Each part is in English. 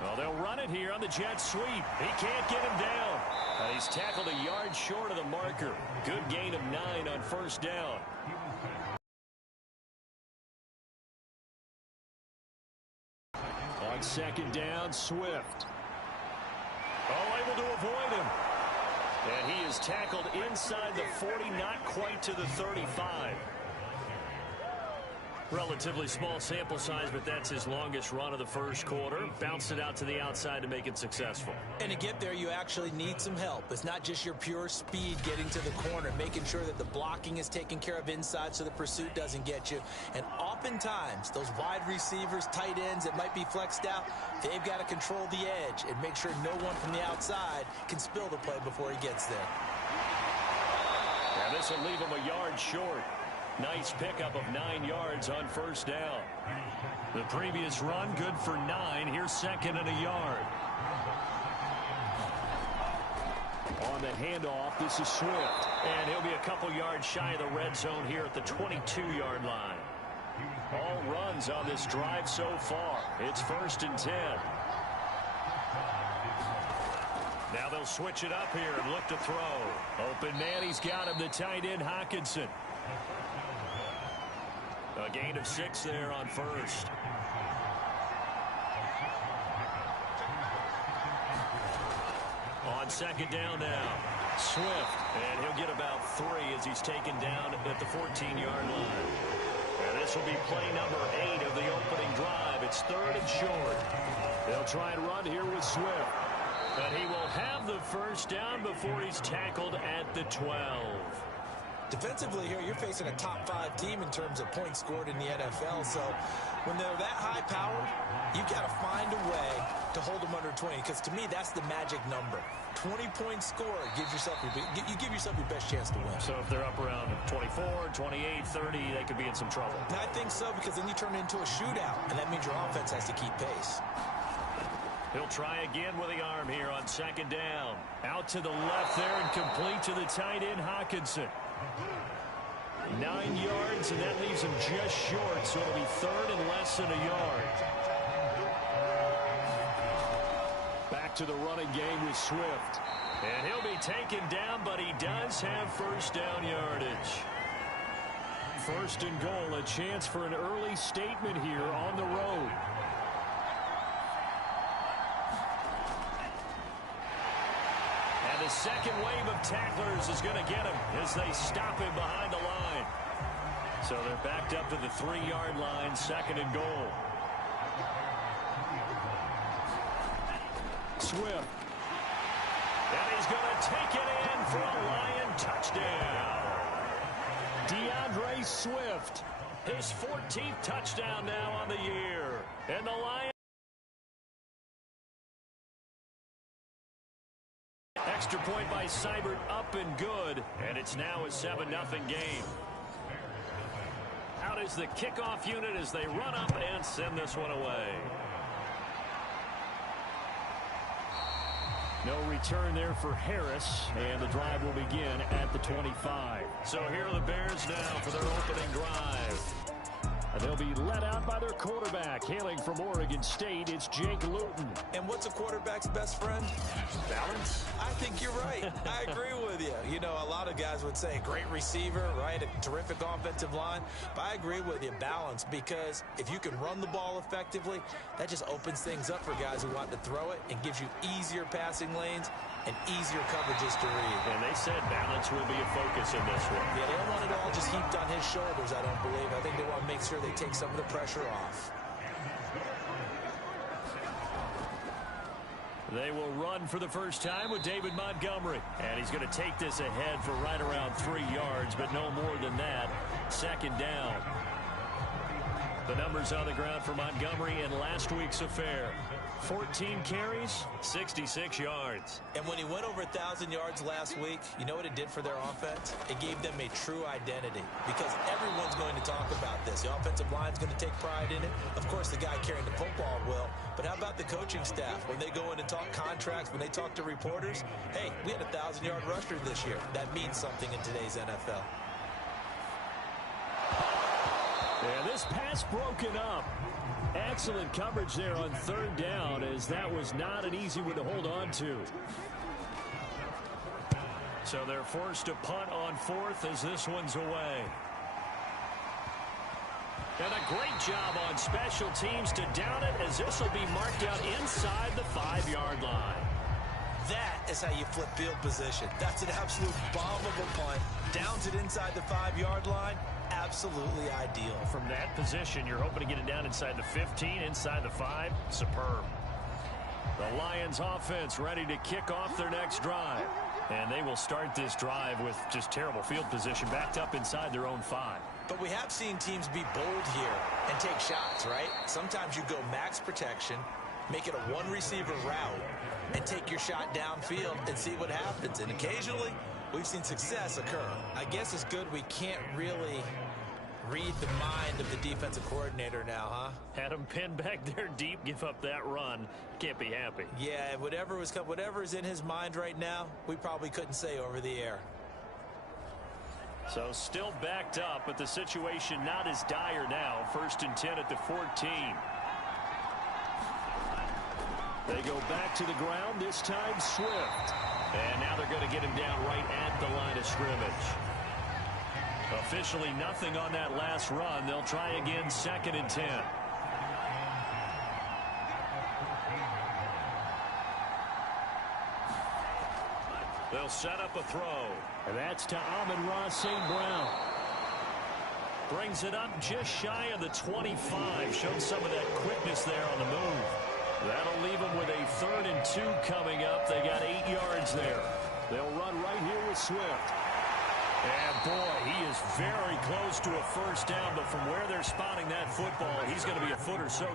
Well, they'll run it here on the jet sweep. He can't get him down. He's tackled a yard short of the marker. Good gain of 9 on first down. On second down, Swift. Oh, able to avoid him. And he is tackled inside the 40, not quite to the 35. Relatively small sample size, but that's his longest run of the first quarter. Bounced it out to the outside to make it successful. And to get there, you actually need some help. It's not just your pure speed getting to the corner, making sure that the blocking is taken care of inside so the pursuit doesn't get you. And oftentimes, those wide receivers, tight ends that might be flexed out, they've got to control the edge and make sure no one from the outside can spill the play before he gets there. Yeah, this will leave him a yard short. Nice pickup of 9 yards on first down. The previous run, good for 9. Here's second and a yard. On the handoff, this is Swift. And he'll be a couple yards shy of the red zone here at the 22-yard line. All runs on this drive so far. It's 1st and 10. Now they'll switch it up here and look to throw. Open man, he's got him, the tight end, Hockenson. A gain of 6 there on first. On second down now, Swift, and he'll get about 3 as he's taken down at the 14-yard line. And this will be play number 8 of the opening drive. It's 3rd and short. They'll try and run here with Swift. But he will have the first down before he's tackled at the 12. Defensively here, you're facing a top-5 team in terms of points scored in the NFL. So when they're that high-powered, you've got to find a way to hold them under 20. Because to me, that's the magic number. 20 points scored gives yourself you give yourself your best chance to win. So if they're up around 24, 28, 30, they could be in some trouble. I think so, because then you turn it into a shootout, and that means your offense has to keep pace. He'll try again with the arm here on second down. Out to the left there and complete to the tight end, Hockenson. 9 yards, and that leaves him just short, so it'll be 3rd and less than a yard. Back to the running game with Swift. And he'll be taken down, but he does have first down yardage. 1st and goal, a chance for an early statement here on the road. And the second wave of tacklers is going to get him as they stop him behind the line. So they're backed up to the 3-yard line, 2nd and goal. Swift. And he's going to take it in for a Lion touchdown. DeAndre Swift, his 14th touchdown now on the year. And the Lions. Extra point by Seibert, up and good. And it's now a 7-0 game. Out is the kickoff unit as they run up and send this one away. No return there for Harris, and the drive will begin at the 25. So here are the Bears now for their opening drive. They'll be led out by their quarterback, hailing from Oregon State. It's Jake Luton. And what's a quarterback's best friend? Balance. I think you're right. I agree with you. You know, a lot of guys would say great receiver, right? A terrific offensive line. But I agree with you, balance, because if you can run the ball effectively, that just opens things up for guys who want to throw it and gives you easier passing lanes and easier coverages to read. And they said balance will be a focus in this one. Yeah, they don't want it all just heaped on his shoulders, I don't believe. I think they want to make sure they take some of the pressure off. They will run for the first time with David Montgomery. And he's going to take this ahead for right around 3 yards, but no more than that. 2nd down. The numbers on the ground for Montgomery in last week's affair. 14 carries, 66 yards. And when he went over 1,000 yards last week, you know what it did for their offense? It gave them a true identity, because everyone's going to talk about this. The offensive line's going to take pride in it. Of course, the guy carrying the football will. But how about the coaching staff? When they go in and talk contracts, when they talk to reporters, hey, we had a 1,000-yard rusher this year. That means something in today's NFL. And this pass broken up. excellent coverage there on third down, as that was not an easy one to hold on to. So they're forced to punt on fourth as this one's away. And a great job on special teams to down it, as this will be marked out inside the 5-yard line. That is how you flip field position. That's an absolute bomb of a punt. Downs it inside the 5-yard line. Absolutely ideal. From that position, you're hoping to get it down inside the 15, inside the 5. Superb. The Lions offense ready to kick off their next drive. And they will start this drive with just terrible field position, backed up inside their own 5. But we have seen teams be bold here and take shots, right? Sometimes you go max protection, make it a one-receiver route, and take your shot downfield and see what happens. And occasionally, we've seen success occur. I guess it's good we can't really read the mind of the defensive coordinator now, huh? Had him pinned back there deep, give up that run. Can't be happy. Yeah, whatever is in his mind right now, we probably couldn't say over the air. So still backed up, but the situation not as dire now. 1st and 10 at the 14. They go back to the ground, this time Swift. And now they're going to get him down right at the line of scrimmage. Officially nothing on that last run. They'll try again, 2nd and 10. They'll set up a throw. And that's to Amon-Ra St. Brown. Brings it up just shy of the 25. Showed some of that quickness there on the move. That'll leave them with a 3rd and 2 coming up. They got 8 yards there. They'll run right here with Swift. And boy, he is very close to a first down, but from where they're spotting that football, he's going to be a foot or so.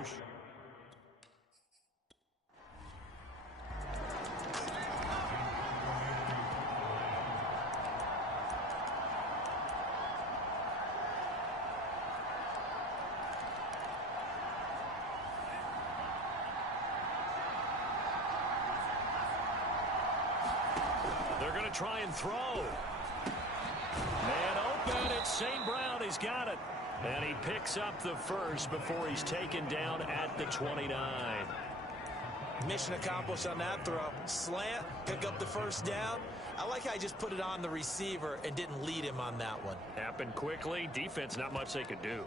They're going to try and throw. Man open, it's St. Brown. He's got it. And he picks up the first before he's taken down at the 29. Mission accomplished on that throw. Slant, pick up the first down. I like how he just put it on the receiver and didn't lead him on that one. Happened quickly. Defense, not much they could do.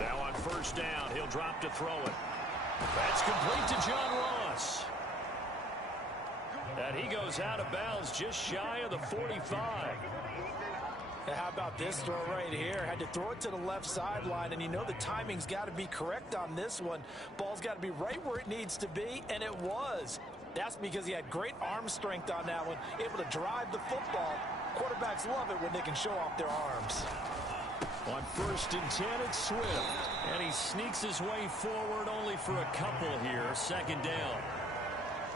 Now on first down, he'll drop to throw it. That's complete to John Ross. And he goes out of bounds just shy of the 45. And how about this throw right here? Had to throw it to the left sideline, and you know the timing's got to be correct on this one. Ball's got to be right where it needs to be, and it was. That's because he had great arm strength on that one, able to drive the football. Quarterbacks love it when they can show off their arms. On 1st and 10, it's Swift. And he sneaks his way forward only for a couple here. 2nd down.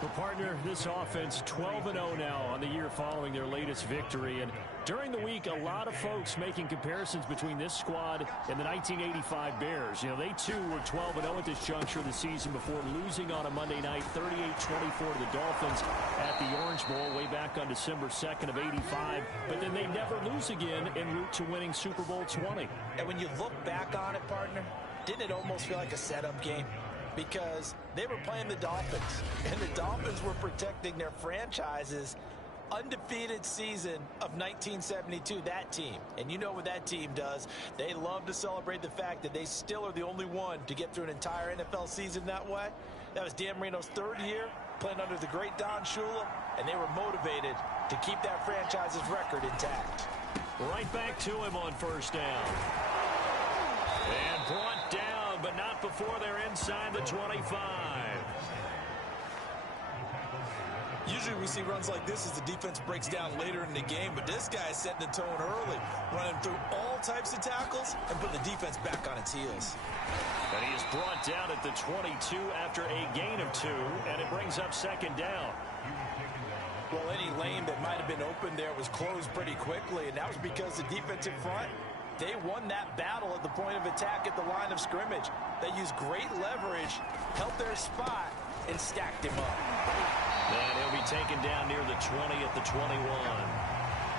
Well, partner, this offense 12-0 now on the year following their latest victory. And during the week, a lot of folks making comparisons between this squad and the 1985 Bears. You know, they too were 12-0 at this juncture of the season before losing on a Monday night 38-24 to the Dolphins at the Orange Bowl way back on December 2nd of 85. But then they never lose again en route to winning Super Bowl 20. And when you look back on it, partner, didn't it almost feel like a setup game? Because they were playing the Dolphins, and the Dolphins were protecting their franchise's undefeated season of 1972, that team. And you know what that team does. They love to celebrate the fact that they still are the only one to get through an entire NFL season that way. That was Dan Marino's 3rd year, playing under the great Don Shula, and they were motivated to keep that franchise's record intact. Right back to him on first down. And brought down, but not before they're inside the 25. Usually we see runs like this as the defense breaks down later in the game, but this guy is setting the tone early, running through all types of tackles and putting the defense back on its heels. And he is brought down at the 22 after a gain of 2, and it brings up 2nd down. Well, any lane that might have been open there was closed pretty quickly, and that was because the defensive front, they won that battle at the point of attack at the line of scrimmage. They used great leverage, held their spot, and stacked him up. And he'll be taken down near the 20 at the 21.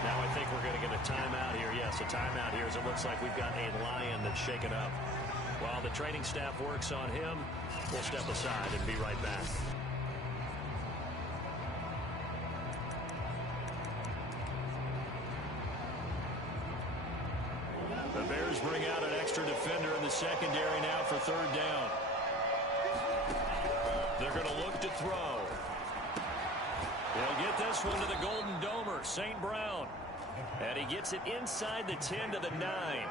Now I think we're going to get a timeout here. Yes, a timeout here as it looks like we've got a Lion that's shaken up. While the training staff works on him, we'll step aside and be right back. The Bears bring out an extra defender in the secondary now for third down. They're going to look to throw. He'll get this one to the Golden Domer, St. Brown. And he gets it inside the 10 to the 9.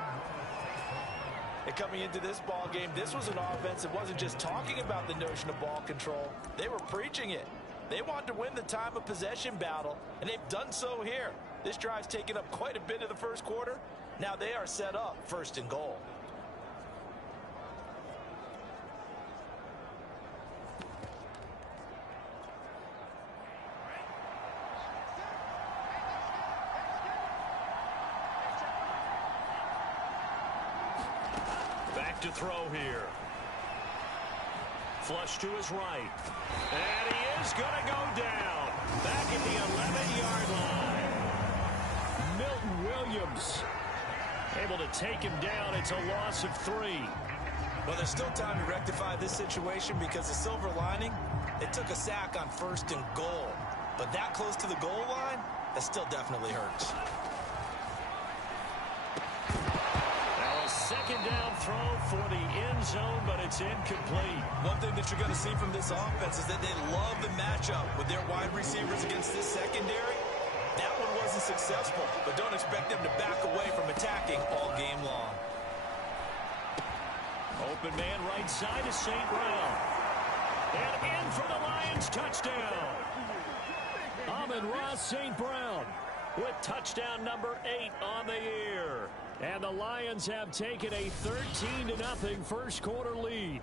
And coming into this ball game, this was an offense that wasn't just talking about the notion of ball control. They were preaching it. They wanted to win the time of possession battle, and they've done so here. This drive's taken up quite a bit of the first quarter. Now they are set up first and goal. Back to throw here. Flush to his right. And he is going to go down. Back at the 11-yard line. Milton Williams able to take him down. It's a loss of 3. Well, there's still time to rectify this situation because the silver lining, it took a sack on first and goal. But that close to the goal line, that still definitely hurts. Now a second down throw for the end zone, but it's incomplete. One thing that you're going to see from this offense is that they love the matchup with their wide receivers against this secondary. That one wasn't successful, but don't expect them to back away from attacking all game long. Open man right side is St. Brown. And in for the Lions touchdown. Amon-Ra St. Brown with touchdown number 8 on the year. And the Lions have taken a 13-0 first quarter lead.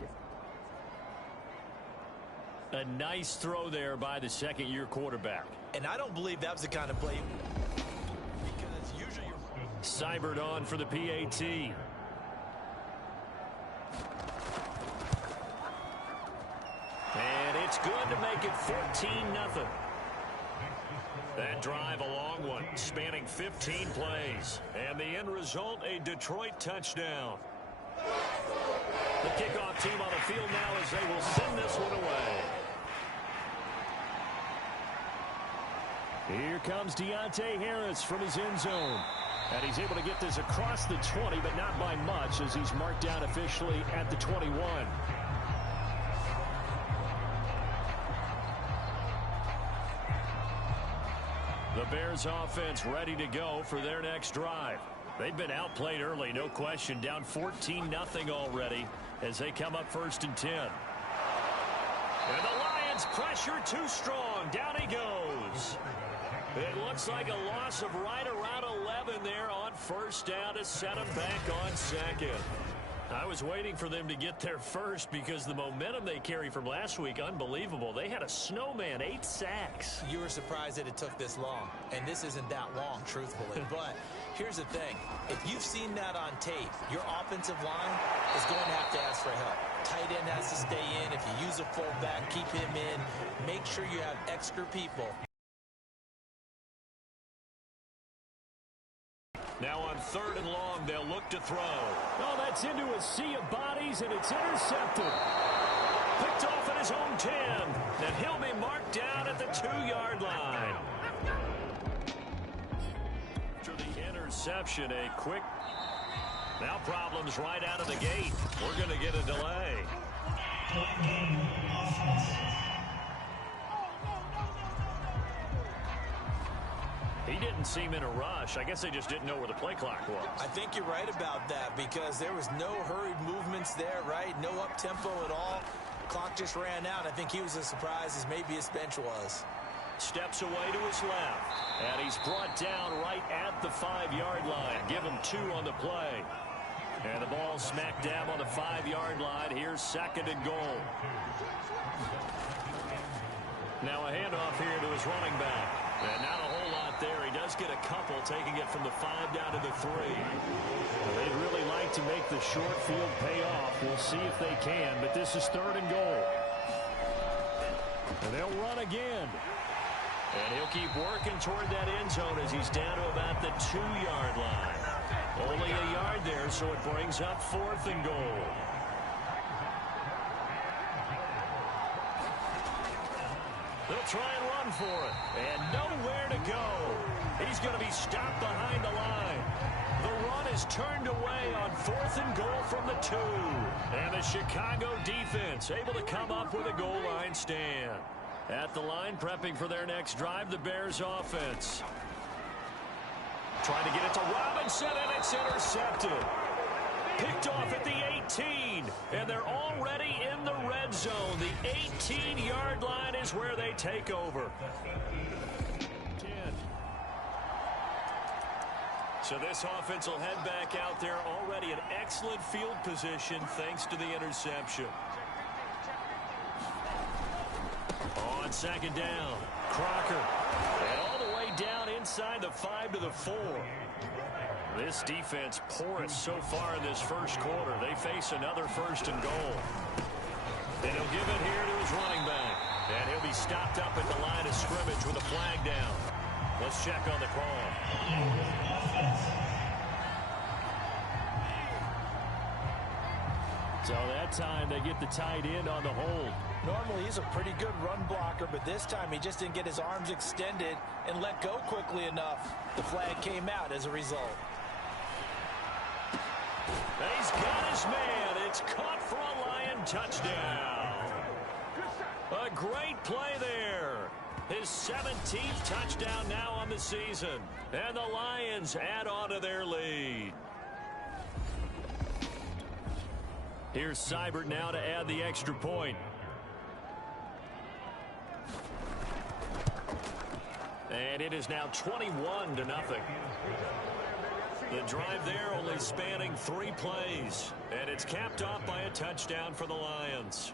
A nice throw there by the second-year quarterback. And I don't believe that was the kind of play. Because usually you're... Seibert on for the PAT. And it's good to make it 14-0. That drive, a long one, spanning 15 plays. And the end result, a Detroit touchdown. The kickoff team on the field now as they will send this one away. Here comes Deontay Harris from his end zone. And he's able to get this across the 20, but not by much as he's marked down officially at the 21. The Bears offense ready to go for their next drive. They've been outplayed early, no question, down 14-0 already as they come up first and 10. And the Lions pressure too strong. Down he goes. It looks like a loss of right around 11 there on first down to set him back on second. I was waiting for them to get there first because the momentum they carry from last week, unbelievable. They had a snowman, 8 sacks. You were surprised that it took this long, and this isn't that long, truthfully. But here's the thing. If you've seen that on tape, your offensive line is going to have to ask for help. Tight end has to stay in. If you use a fullback, keep him in. Make sure you have extra people. Now on third and long, they'll look to throw. Oh, that's into a sea of bodies, and it's intercepted. Picked off at his own 10. And he'll be marked down at the 2-yard line. After the interception, a quick... Now problems right out of the gate. We're going to get a delay. He didn't seem in a rush. I guess they just didn't know where the play clock was. I think you're right about that because there was no hurried movements there, right? No up-tempo at all. Clock just ran out. I think he was as surprised as maybe his bench was. Steps away to his left. And he's brought down right at the 5-yard line. Give him 2 on the play. And the ball smack dab on the 5-yard line. Here's second and goal. Now a handoff here to his running back. And not a whole lot there. He does get a couple, taking it from the 5 down to the 3. They'd really like to make the short field pay off. We'll see if they can, but this is third and goal. And they'll run again. And he'll keep working toward that end zone as he's down to about the 2-yard line. Only a yard there, so it brings up 4th and goal. They'll try and run for it. And nowhere to go. He's going to be stopped behind the line. The run is turned away on 4th and goal from the 2. And the Chicago defense able to come up with a goal line stand. At the line, prepping for their next drive, the Bears offense. Trying to get it to Robinson, and it's intercepted. Picked off at the 18, and they're already in the red zone. The 18-yard line is where they take over. 10. So this offense will head back out there, already in excellent field position thanks to the interception. On 2nd down, Crocker. And all the way down inside the 5 to the 4. This defense porous so far in this first quarter. They face another 1st and goal. And he'll give it here to his running back. And he'll be stopped up at the line of scrimmage with a flag down. Let's check on the call. So that time they get the tight end on the hold. Normally he's a pretty good run blocker, but this time he just didn't get his arms extended and let go quickly enough. The flag came out as a result. He's got his man. It's caught for a Lion touchdown. A great play there. His 17th touchdown now on the season. And the Lions add on to their lead. Here's Seibert now to add the extra point. And it is now 21-0. The drive there only spanning 3 plays. And it's capped off by a touchdown for the Lions.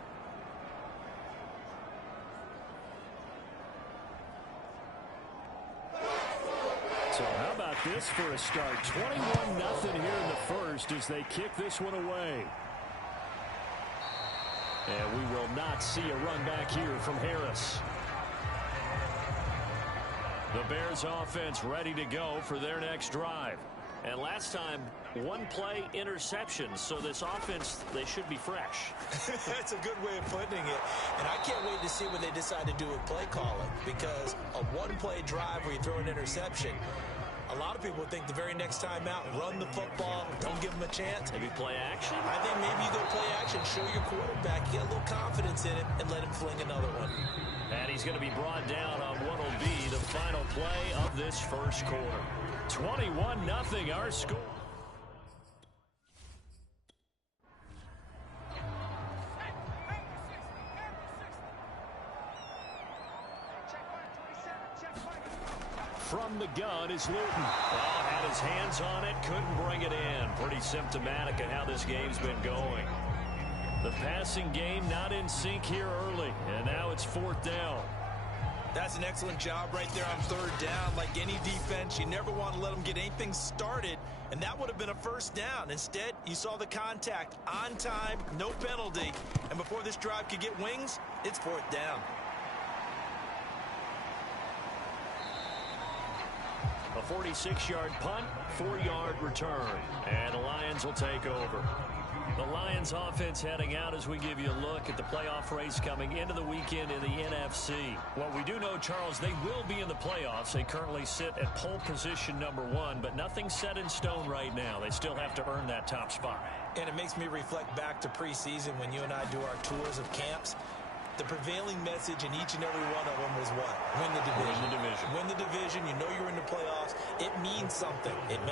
So how about this for a start? 21-0 here in the first as they kick this one away. And we will not see a run back here from Harris. The Bears offense ready to go for their next drive. And last time, 1-play interception. So this offense, they should be fresh. That's a good way of putting it. And I can't wait to see what they decide to do with play calling. Because a 1-play drive where you throw an interception, a lot of people think the very next time out, run the football, don't give them a chance. Maybe play action? I think maybe you go play action, show your quarterback, get a little confidence in it, and let him fling another one. And he's going to be brought down on what will be the final play of this first quarter. 21-0 our score. From the gun is Luton. Oh, had his hands on it, couldn't bring it in. Pretty symptomatic of how this game's been going. The passing game not in sync here early, and now it's 4th down. That's an excellent job right there on 3rd down. Like any defense, you never want to let them get anything started, and that would have been a 1st down. Instead, you saw the contact on time, no penalty, and before this drive could get wings, it's 4th down. A 46-yard punt, 4-yard return, and the Lions will take over. The Lions offense heading out as we give you a look at the playoff race coming into the weekend in the NFC. Well, we do know, Charles, they will be in the playoffs. They currently sit at pole position number 1, but nothing's set in stone right now. They still have to earn that top spot. And it makes me reflect back to preseason when you and I do our tours of camps. The prevailing message in each and every one of them was what? Win the division. Win the division. Win the division. You know you're in the playoffs. It means something. It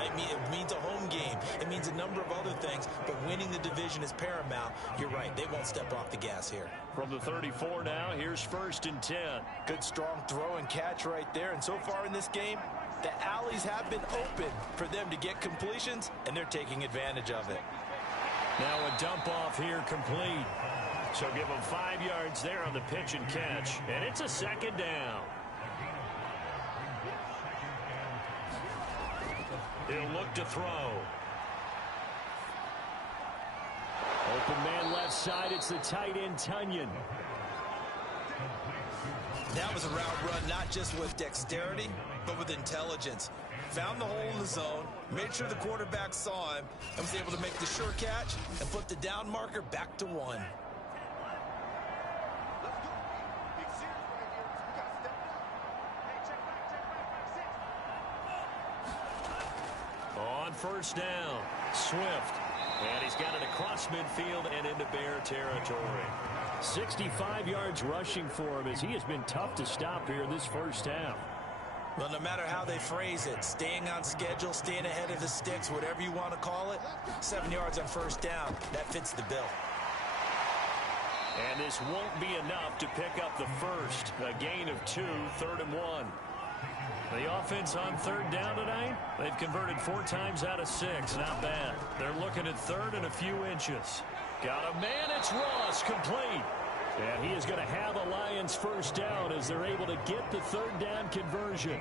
means a home game. It means a number of other things, but winning the division is paramount. You're right. They won't step off the gas here. From the 34 now, here's 1st and 10. Good strong throw and catch right there. And so far in this game, the alleys have been open for them to get completions, and they're taking advantage of it. Now a dump off here complete. So give them 5 yards there on the pitch and catch. And it's a 2nd down. He'll look to throw. Open man left side. It's the tight end, Tunyon. That was a route run not just with dexterity, but with intelligence. Found the hole in the zone, made sure the quarterback saw him, and was able to make the sure catch and put the down marker back to 1. On first down, Swift. And he's got it across midfield and into Bear territory. 65 yards rushing for him as he has been tough to stop here in this first half. Well, no matter how they phrase it, staying on schedule, staying ahead of the sticks, whatever you want to call it, 7 yards on first down, that fits the bill. And this won't be enough to pick up the first. A gain of 2, 3rd and 1. The offense on 3rd down tonight, they've converted 4 times out of 6. Not bad. They're looking at 3rd and a few inches. Got a man, it's Ross, complete. And he is going to have a Lions first down as they're able to get the 3rd down conversion.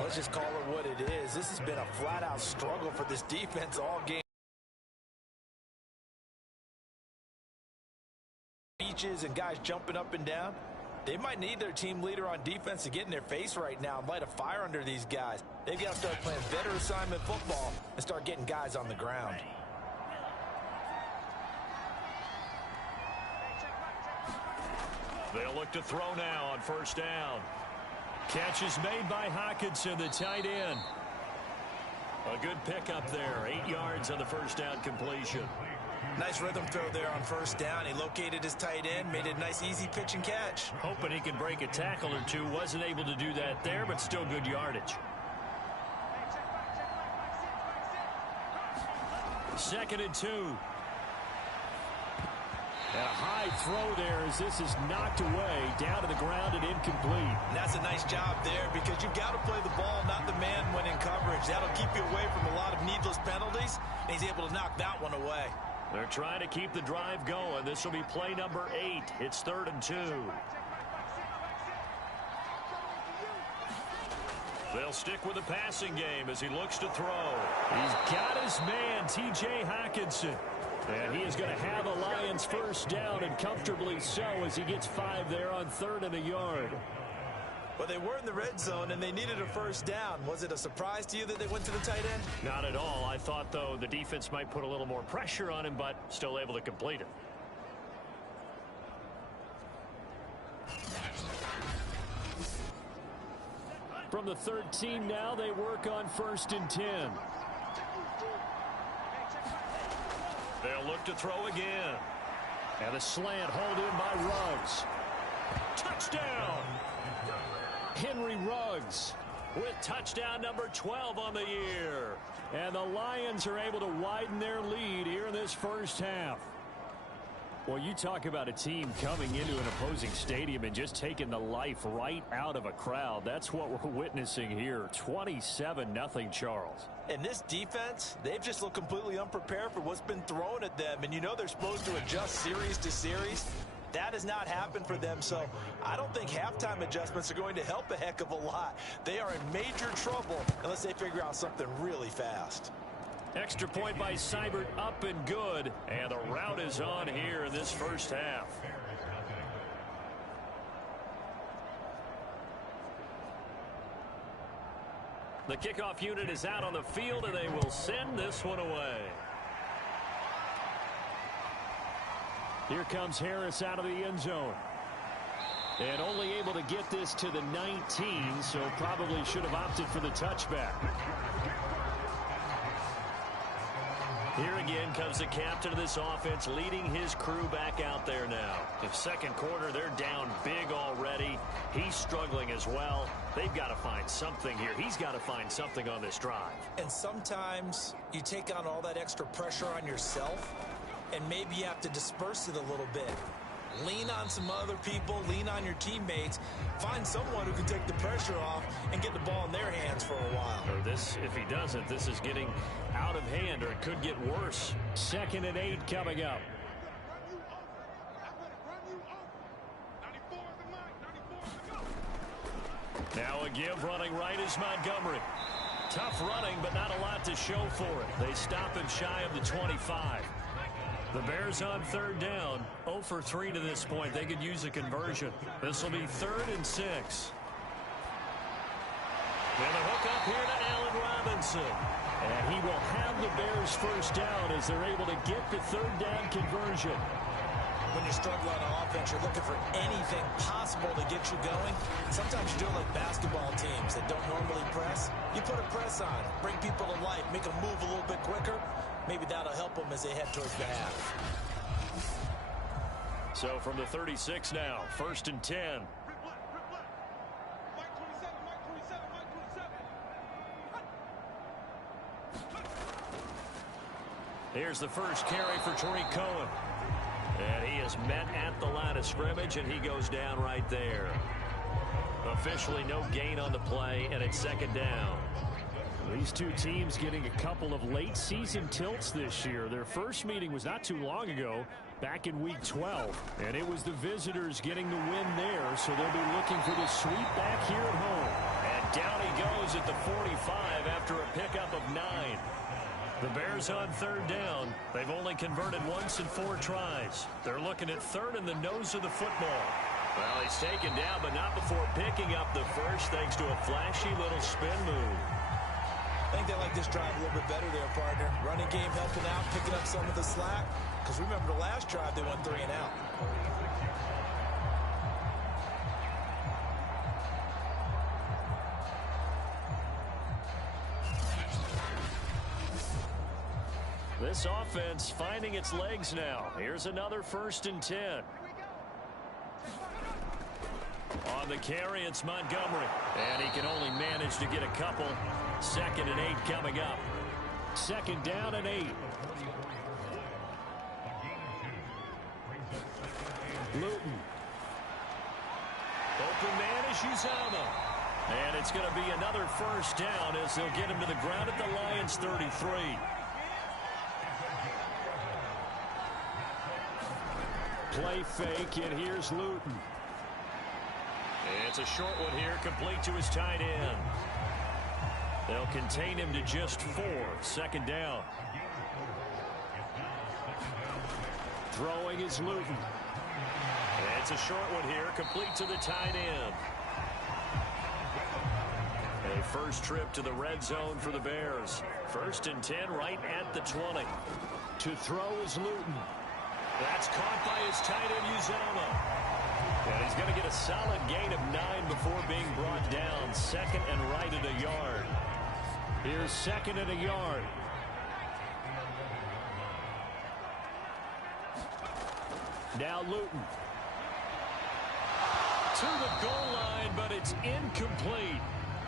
Let's just call it what it is. This has been a flat-out struggle for this defense all game. Beaches and guys jumping up and down. They might need their team leader on defense to get in their face right now and light a fire under these guys. They've got to start playing better assignment football and start getting guys on the ground. They'll look to throw now on first down. Catch is made by Hockenson, the tight end. A good pickup there. 8 yards on the first down completion. Nice rhythm throw there on first down. He located his tight end, made a nice easy pitch and catch. Hoping he can break a tackle or two. Wasn't able to do that there, but still good yardage. 2nd and 2. And a high throw there as this is knocked away, down to the ground and incomplete. And that's a nice job there because you've got to play the ball, not the man when in coverage. That'll keep you away from a lot of needless penalties, and he's able to knock that one away. They're trying to keep the drive going. This will be play number 8. It's 3rd and 2. They'll stick with the passing game as he looks to throw. He's got his man, T.J. Hockenson. And he is going to have a Lions first down, and comfortably so as he gets 5 there on 3rd and a yard. Well, they were in the red zone, and they needed a first down. Was it a surprise to you that they went to the tight end? Not at all. I thought, though, the defense might put a little more pressure on him, but still able to complete it. From the 13 now, they work on 1st and 10. They'll look to throw again. And a slant hauled in by Ruggs. Touchdown! Henry Ruggs with touchdown number 12 on the year. And the Lions are able to widen their lead here in this first half. Well, you talk about a team coming into an opposing stadium and just taking the life right out of a crowd. That's what we're witnessing here. 27-0, Charles. And this defense, they've just looked completely unprepared for what's been thrown at them. And you know they're supposed to adjust series to series. That has not happened for them, so I don't think halftime adjustments are going to help a heck of a lot. They are in major trouble unless they figure out something really fast. Extra point by Seibert, up and good. And the route is on here in this first half. The kickoff unit is out on the field, and they will send this one away. Here comes Harris out of the end zone. And only able to get this to the 19, so probably should have opted for the touchback. Here again comes the captain of this offense, leading his crew back out there now. In second quarter, they're down big already. He's struggling as well. They've got to find something here. He's got to find something on this drive. And sometimes you take on all that extra pressure on yourself, and maybe you have to disperse it a little bit. Lean on some other people, lean on your teammates, find someone who can take the pressure off and get the ball in their hands for a while. Or this, if he doesn't, this is getting out of hand, or it could get worse. 2nd and 8 coming up. Now a give running right is Montgomery. Tough running, but not a lot to show for it. They stop him shy of the 25. The Bears on third down, 0 for 3 to this point. They could use a conversion. This will be 3rd and 6. And a hook up here to Allen Robinson. And he will have the Bears first down as they're able to get the third down conversion. When you're struggling on offense, you're looking for anything possible to get you going. Sometimes you do it like basketball teams that don't normally press. You put a press on, bring people to life, make them move a little bit quicker. Maybe that'll help them as they head towards the half. So from the 36 now, 1st and 10. Here's the first carry for Tariq Cohen. And he is met at the line of scrimmage, and he goes down right there. Officially no gain on the play, and it's 2nd down. These two teams getting a couple of late season tilts this year. Their first meeting was not too long ago, back in week 12. And it was the visitors getting the win there, so they'll be looking for the sweep back here at home. And down he goes at the 45 after a pickup of 9. The Bears on third down. They've only converted once in 4 tries. They're looking at 3rd in the nose of the football. Well, he's taken down, but not before picking up the first thanks to a flashy little spin move. I think they like this drive a little bit better there, partner. Running game helping out, picking up some of the slack. Because remember the last drive, they went 3 and out. This offense finding its legs now. Here's another 1st and 10. On the carry, it's Montgomery. And he can only manage to get a couple. 2nd and 8 coming up. 2nd down and 8. Luton. Open man is Uzama. And it's going to be another 1st down as they'll get him to the ground at the Lions 33. Play fake, and here's Luton. It's a short one here, complete to his tight end. They'll contain him to just 4. 2nd down. Throwing is Luton. It's a short one here, complete to the tight end. A first trip to the red zone for the Bears. 1st and 10 right at the 20. To throw is Luton. That's caught by his tight end, Uzama. And he's going to get a solid gain of 9 before being brought down. 2nd and right at a yard. Here's 2nd and a yard. Now Luton. To the goal line, but it's incomplete.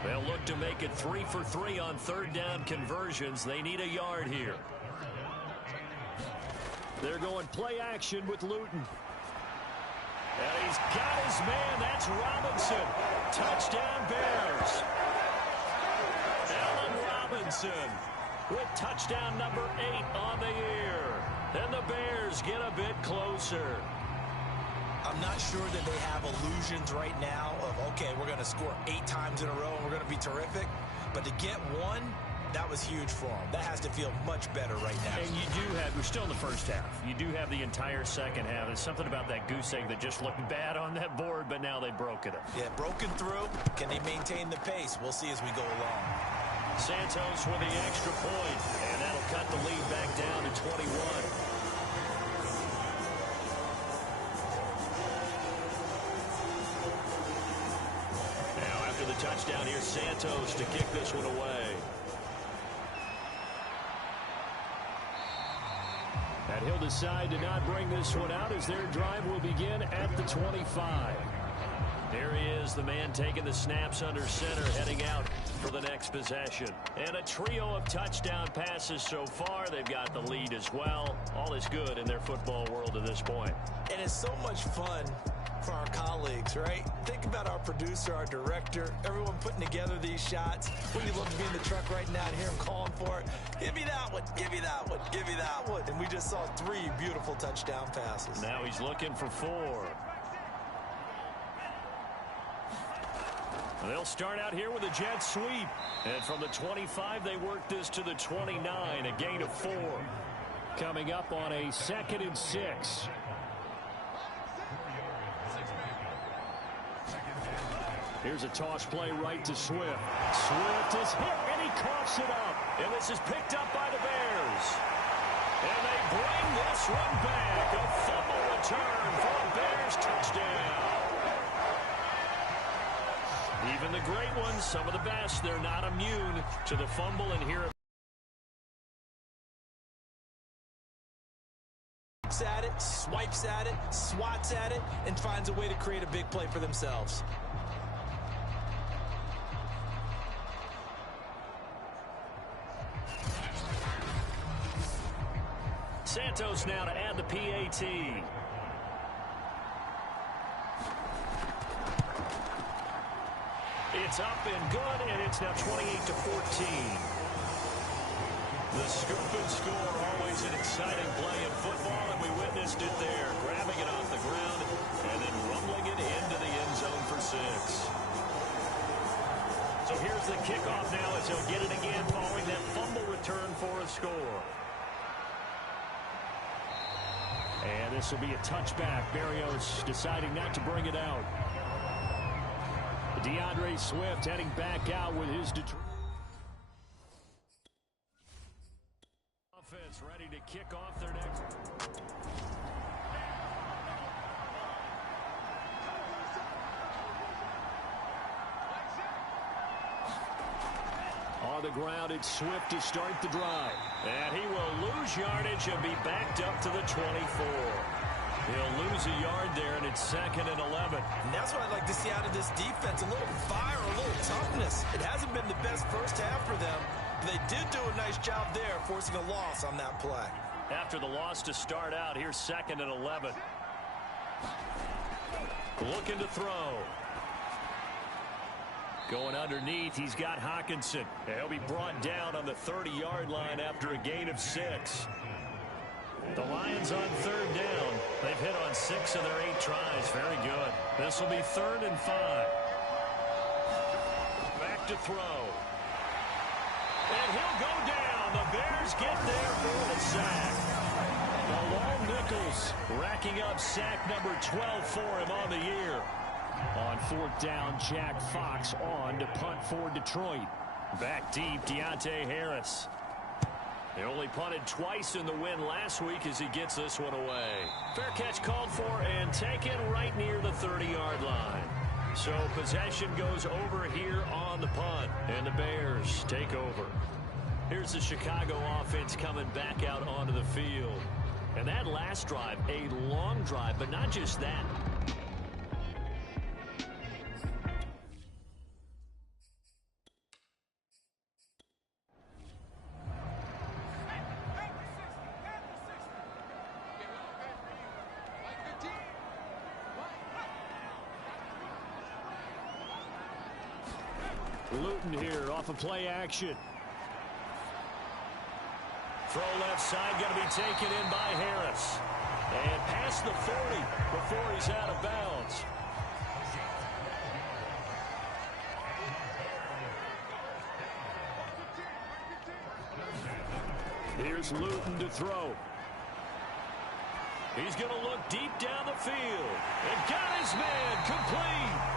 They'll look to make it 3 for 3 on 3rd down conversions. They need a yard here. They're going play action with Luton. And he's got his man. That's Robinson. Touchdown, Bears. Allen Robinson with touchdown number 8 on the year. And the Bears get a bit closer. I'm not sure that they have illusions right now of, okay, we're going to score 8 times in a row and we're going to be terrific. But to get one, that was huge for them. That has to feel much better right now. And you do have, we're still in the first half. You do have the entire second half. There's something about that goose egg that just looked bad on that board, but now they've broken it. Yeah, broken through. Can they maintain the pace? We'll see as we go along. Santos with the extra point, and that'll cut the lead back down to 21. Now after the touchdown, here's Santos to kick this one away. And he'll decide to not bring this one out as their drive will begin at the 25. There he is, the man taking the snaps under center, heading out for the next possession. And a trio of touchdown passes so far. They've got the lead as well. All is good in their football world at this point. And it's so much fun for our colleagues, right? Think about our producer, our director, everyone putting together these shots. Wouldn't you love to be in the truck right now and hear him calling for it? Give me that one, give me that one, give me that one. And we just saw 3 beautiful touchdown passes. Now he's looking for 4. They'll start out here with a jet sweep. And from the 25, they work this to the 29, a gain of 4. Coming up on a 2nd and 6. Here's a toss play right to Swift. Swift is hit, and he coughs it up. And this is picked up by the Bears. And they bring this one back. A fumble return for a Bears touchdown. Even the great ones, some of the best, they're not immune to the fumble. And here at it, swipes at it, swats at it, and finds a way to create a big play for themselves. Santos now to add the PAT. It's up and good, and it's now 28-14. The scoop and score, always an exciting play in football, and we witnessed it there, grabbing it off the ground and then rumbling it into the end zone for 6. So here's the kickoff now as he'll get it again following that fumble return for a score. And this will be a touchback. Berrios deciding not to bring it out. DeAndre Swift heading back out with his Detroit offense ready to kick off their next. On the ground, it's Swift to start the drive. And he will lose yardage and be backed up to the 24. He'll lose a yard there, and it's 2nd and 11. And that's what I'd like to see out of this defense, a little fire, a little toughness. It hasn't been the best first half for them, but they did do a nice job there, forcing a loss on that play. After the loss to start out, here's 2nd and 11. Looking to throw. Going underneath, he's got Hawkinson. He'll be brought down on the 30-yard line after a gain of 6. The Lions on 3rd down. They've hit on 6 of their 8 tries. Very good. This will be 3rd and 5. Back to throw. And he'll go down. The Bears get there for the sack. The long Nichols racking up sack number 12 for him on the year. On 4th down, Jack Fox on to punt for Detroit. Back deep, Deontay Harris. They only punted twice in the win last week as he gets this one away. Fair catch called for and taken right near the 30-yard line. So possession goes over here on the punt, and the Bears take over. Here's the Chicago offense coming back out onto the field. And that last drive, a long drive, but not just that. Luton here off of play action. Throw left side going to be taken in by Harris. And past the 40 before he's out of bounds. Here's Luton to throw. He's going to look deep down the field. And got his man complete.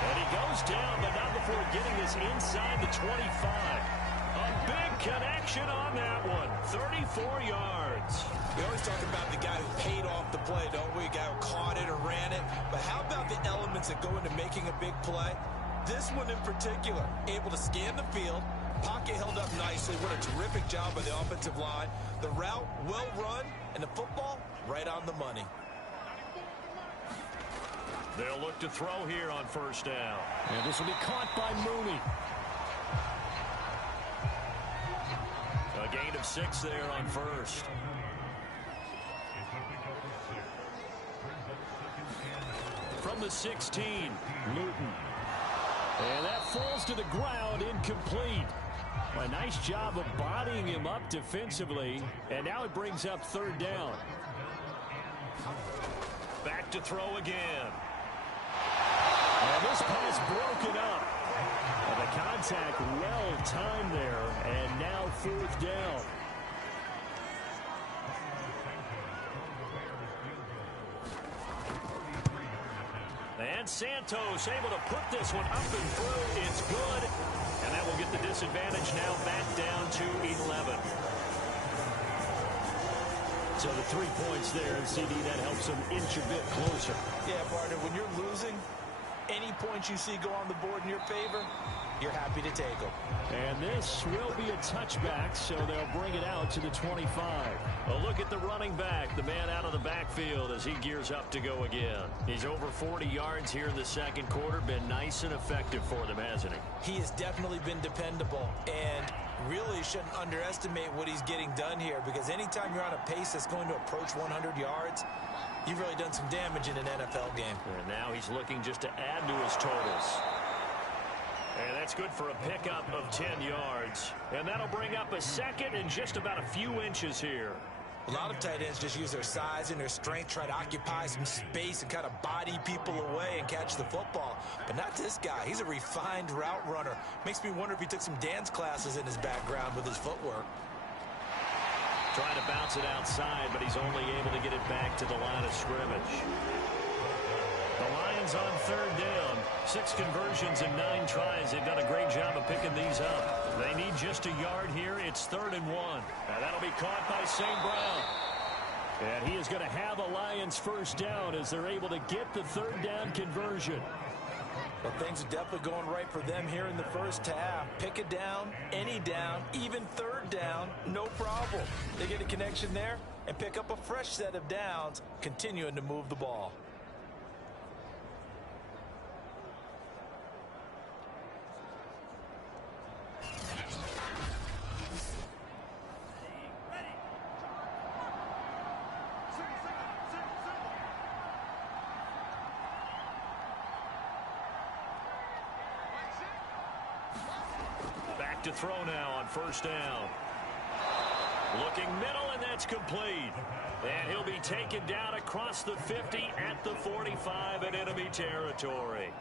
And he goes down, but not before getting this inside the 25. A big connection on that one. 34 yards. We always talk about the guy who paid off the play, don't we? A guy who caught it or ran it. But how about the elements that go into making a big play? This one in particular, able to scan the field. Pocket held up nicely. What a terrific job by the offensive line. The route well run, and the football right on the money. They'll look to throw here on 1st down. And this will be caught by Mooney. A gain of 6 there on 1st. From the 16, Luton. And that falls to the ground, incomplete. A nice job of bodying him up defensively. And now it brings up 3rd down. Back to throw again. And this pass broken up. And the contact well timed there. And now 4th down. Santos able to put this one up and through. It's good. And that will get the disadvantage now back down to 11. So the 3 points there, and CD, that helps them inch a bit closer. Yeah, partner, when you're losing, any points you see go on the board in your favor, you're happy to take them. And this will be a touchback, so they'll bring it out to the 25. A look at the running back, the man out of the backfield as he gears up to go again. He's over 40 yards here in the second quarter. Been nice and effective for them, hasn't he? He has definitely been dependable, and really shouldn't underestimate what he's getting done here, because anytime you're on a pace that's going to approach 100 yards, you've really done some damage in an NFL game. And now he's looking just to add to his totals. And that's good for a pickup of 10 yards. And that'll bring up a second and just about a few inches here. A lot of tight ends just use their size and their strength, try to occupy some space and kind of body people away and catch the football. But not this guy. He's a refined route runner. Makes me wonder if he took some dance classes in his background with his footwork. Trying to bounce it outside, but he's only able to get it back to the line of scrimmage. The Lions on third down. 6 conversions and 9 tries. They've done a great job of picking these up. They need just a yard here. It's 3rd and 1. Now that'll be caught by St. Brown. And he is going to have a Lions first down as they're able to get the 3rd down conversion. Well, things are definitely going right for them here in the first half. Pick a down, any down, even 3rd down, no problem. They get a connection there and pick up a fresh set of downs, continuing to move the ball. To throw now on first down. Looking middle, and that's complete. And he'll be taken down across the 50 at the 45 in enemy territory.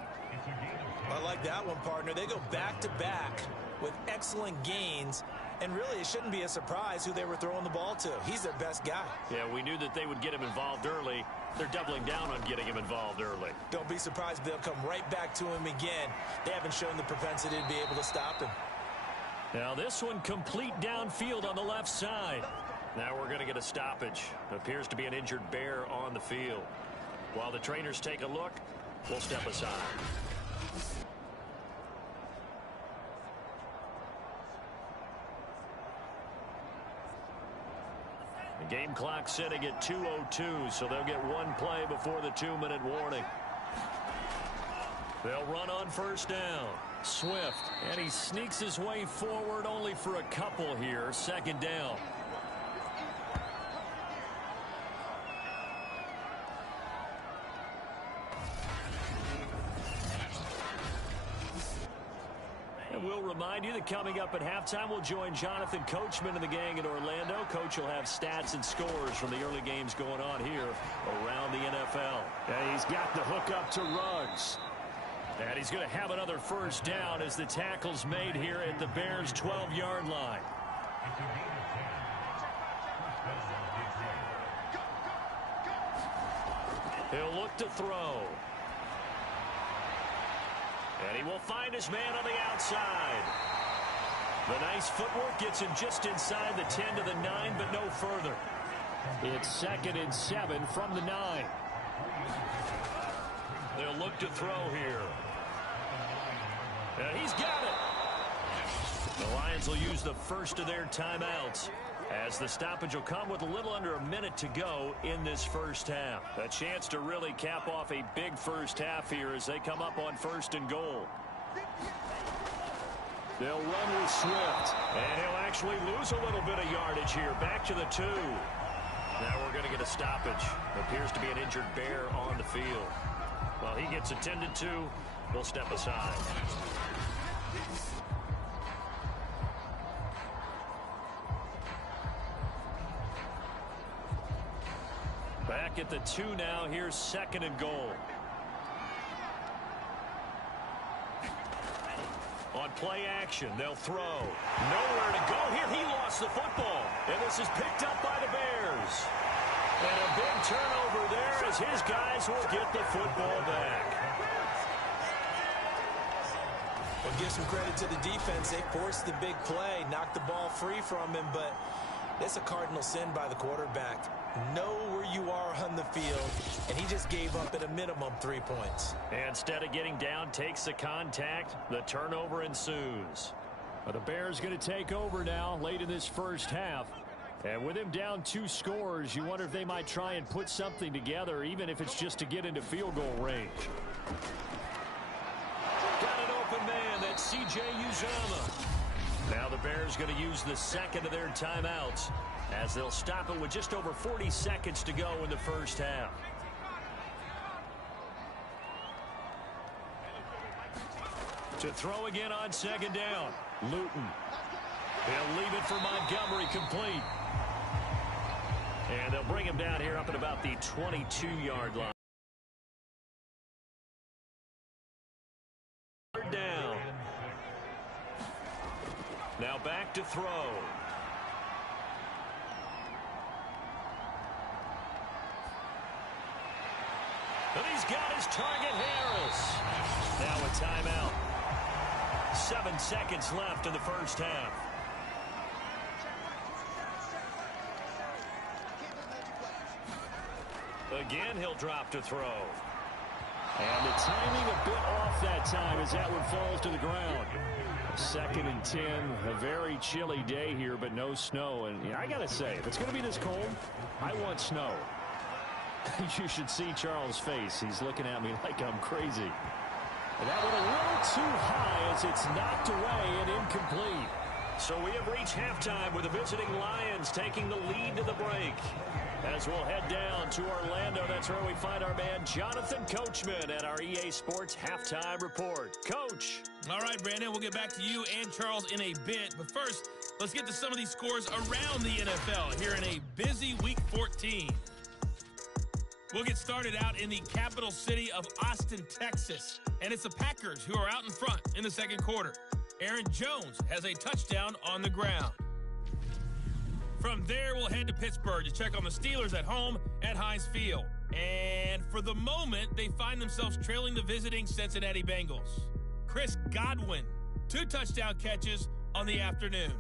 I like that one, partner. They go back-to-back with excellent gains, and really it shouldn't be a surprise who they were throwing the ball to. He's their best guy. Yeah, we knew that they would get him involved early. They're doubling down on getting him involved early. Don't be surprised if they'll come right back to him again. They haven't shown the propensity to be able to stop him. Now this one complete downfield on the left side. Now we're going to get a stoppage. Appears to be an injured bear on the field. While the trainers take a look, we'll step aside. The game clock sitting at 2:02, so they'll get one play before the 2-minute warning. They'll run on first down. Swift, and he sneaks his way forward only for a couple here. 2nd down. And we'll remind you that coming up at halftime, we'll join Jonathan Coachman and the gang in Orlando. Coach will have stats and scores from the early games going on here around the NFL. And he's got the hook up to Ruggs. And he's going to have another first down as the tackle's made here at the Bears' 12-yard line. He'll look to throw. And he will find his man on the outside. The nice footwork gets him just inside the 10 to the 9, but no further. It's 2nd and 7 from the 9. They'll look to throw here. And he's got it. The Lions will use the first of their timeouts as the stoppage will come with a little under a minute to go in this first half. A chance to really cap off a big first half here as they come up on 1st and goal. They'll run with Swift, and he'll actually lose a little bit of yardage here. Back to the 2. Now we're going to get a stoppage. Appears to be an injured bear on the field. Well, he gets attended to. We'll step aside. Back at the 2 now. Here's 2nd and goal. On play action, they'll throw. Nowhere to go here. He lost the football. And this is picked up by the Bears. And a big turnover there as his guys will get the football back. Well, give some credit to the defense. They forced the big play, knocked the ball free from him, but it's a cardinal sin by the quarterback. Know where you are on the field, and he just gave up at a minimum 3 points. Instead of getting down, takes the contact. The turnover ensues. Well, the Bears going to take over now late in this first half. And with him down 2 scores, you wonder if they might try and put something together, even if it's just to get into field goal range. Got an open man. That's C.J. Uzomah. Now the Bears going to use the second of their timeouts as they'll stop it with just over 40 seconds to go in the first half. To throw again on second down. Luton. He'll leave it for Montgomery complete. And they'll bring him down here up at about the 22-yard line. Third down. Now back to throw. And he's got his target, Harris. Now a timeout. 7 seconds left in the first half. Again, he'll drop to throw. And the timing a bit off that time as that one falls to the ground. 2nd and 10, a very chilly day here, but no snow. And I got to say, if it's going to be this cold, I want snow. You should see Charles' face. He's looking at me like I'm crazy. And that one a little too high as it's knocked away and incomplete. So we have reached halftime with the visiting Lions taking the lead to the break. As we'll head down to Orlando, that's where we find our man Jonathan Coachman at our EA Sports Halftime Report. Coach. All right, Brandon, we'll get back to you and Charles in a bit. But first, let's get to some of these scores around the NFL here in a busy Week 14. We'll get started out in the capital city of Austin, Texas. And it's the Packers who are out in front in the second quarter. Aaron Jones has a touchdown on the ground. From there, we'll head to Pittsburgh to check on the Steelers at home at Heinz Field. And for the moment, they find themselves trailing the visiting Cincinnati Bengals. Chris Godwin, 2 touchdown catches on the afternoon.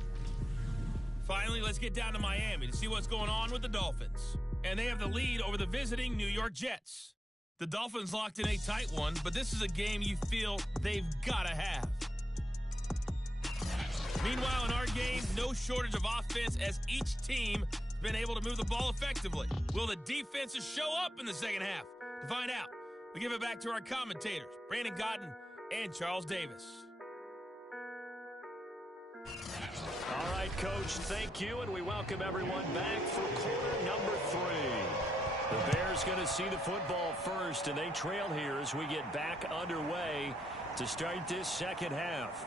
Finally, let's get down to Miami to see what's going on with the Dolphins. And they have the lead over the visiting New York Jets. The Dolphins locked in a tight one, but this is a game you feel they've got to have. Meanwhile, in our game, no shortage of offense as each team has been able to move the ball effectively. Will the defenses show up in the second half? To find out, we give it back to our commentators, Brandon Godden and Charles Davis. All right, Coach, thank you, and we welcome everyone back for quarter number 3. The Bears going to see the football first, and they trail here as we get back underway to start this second half.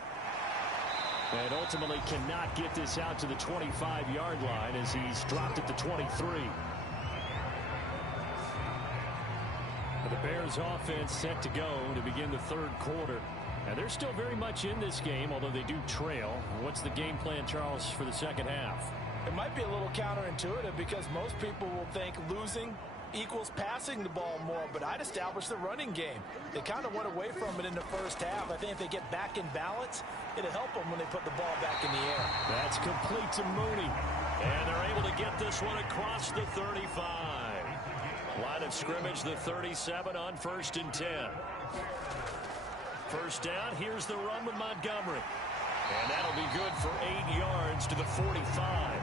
And ultimately cannot get this out to the 25-yard line as he's dropped at the 23. The Bears offense set to go to begin the third quarter. And they're still very much in this game, although they do trail. What's the game plan, Charles, for the second half? It might be a little counterintuitive because most people will think losing equals passing the ball more, but I'd establish the running game. They kind of went away from it in the first half. I think if they get back in balance, it'll help them when they put the ball back in the air. That's complete to Mooney. And they're able to get this one across the 35. Line of scrimmage, the 37 on 1st and 10. First down, here's the run with Montgomery. And that'll be good for 8 yards to the 45.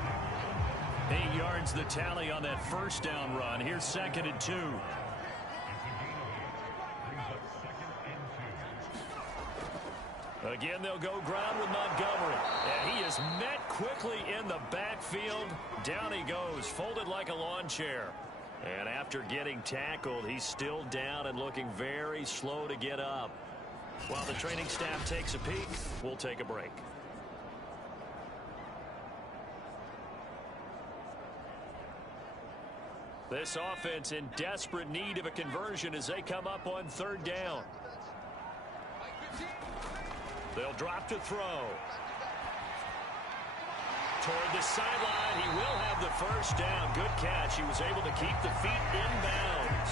8 yards the tally on that first down run. Here's 2nd and 2. Again, they'll go ground with Montgomery. And he is met quickly in the backfield. Down he goes, folded like a lawn chair. And after getting tackled, he's still down and looking very slow to get up. While the training staff takes a peek, we'll take a break. This offense in desperate need of a conversion as they come up on 3rd down. They'll drop to throw. Toward the sideline, he will have the first down. Good catch. He was able to keep the feet in bounds.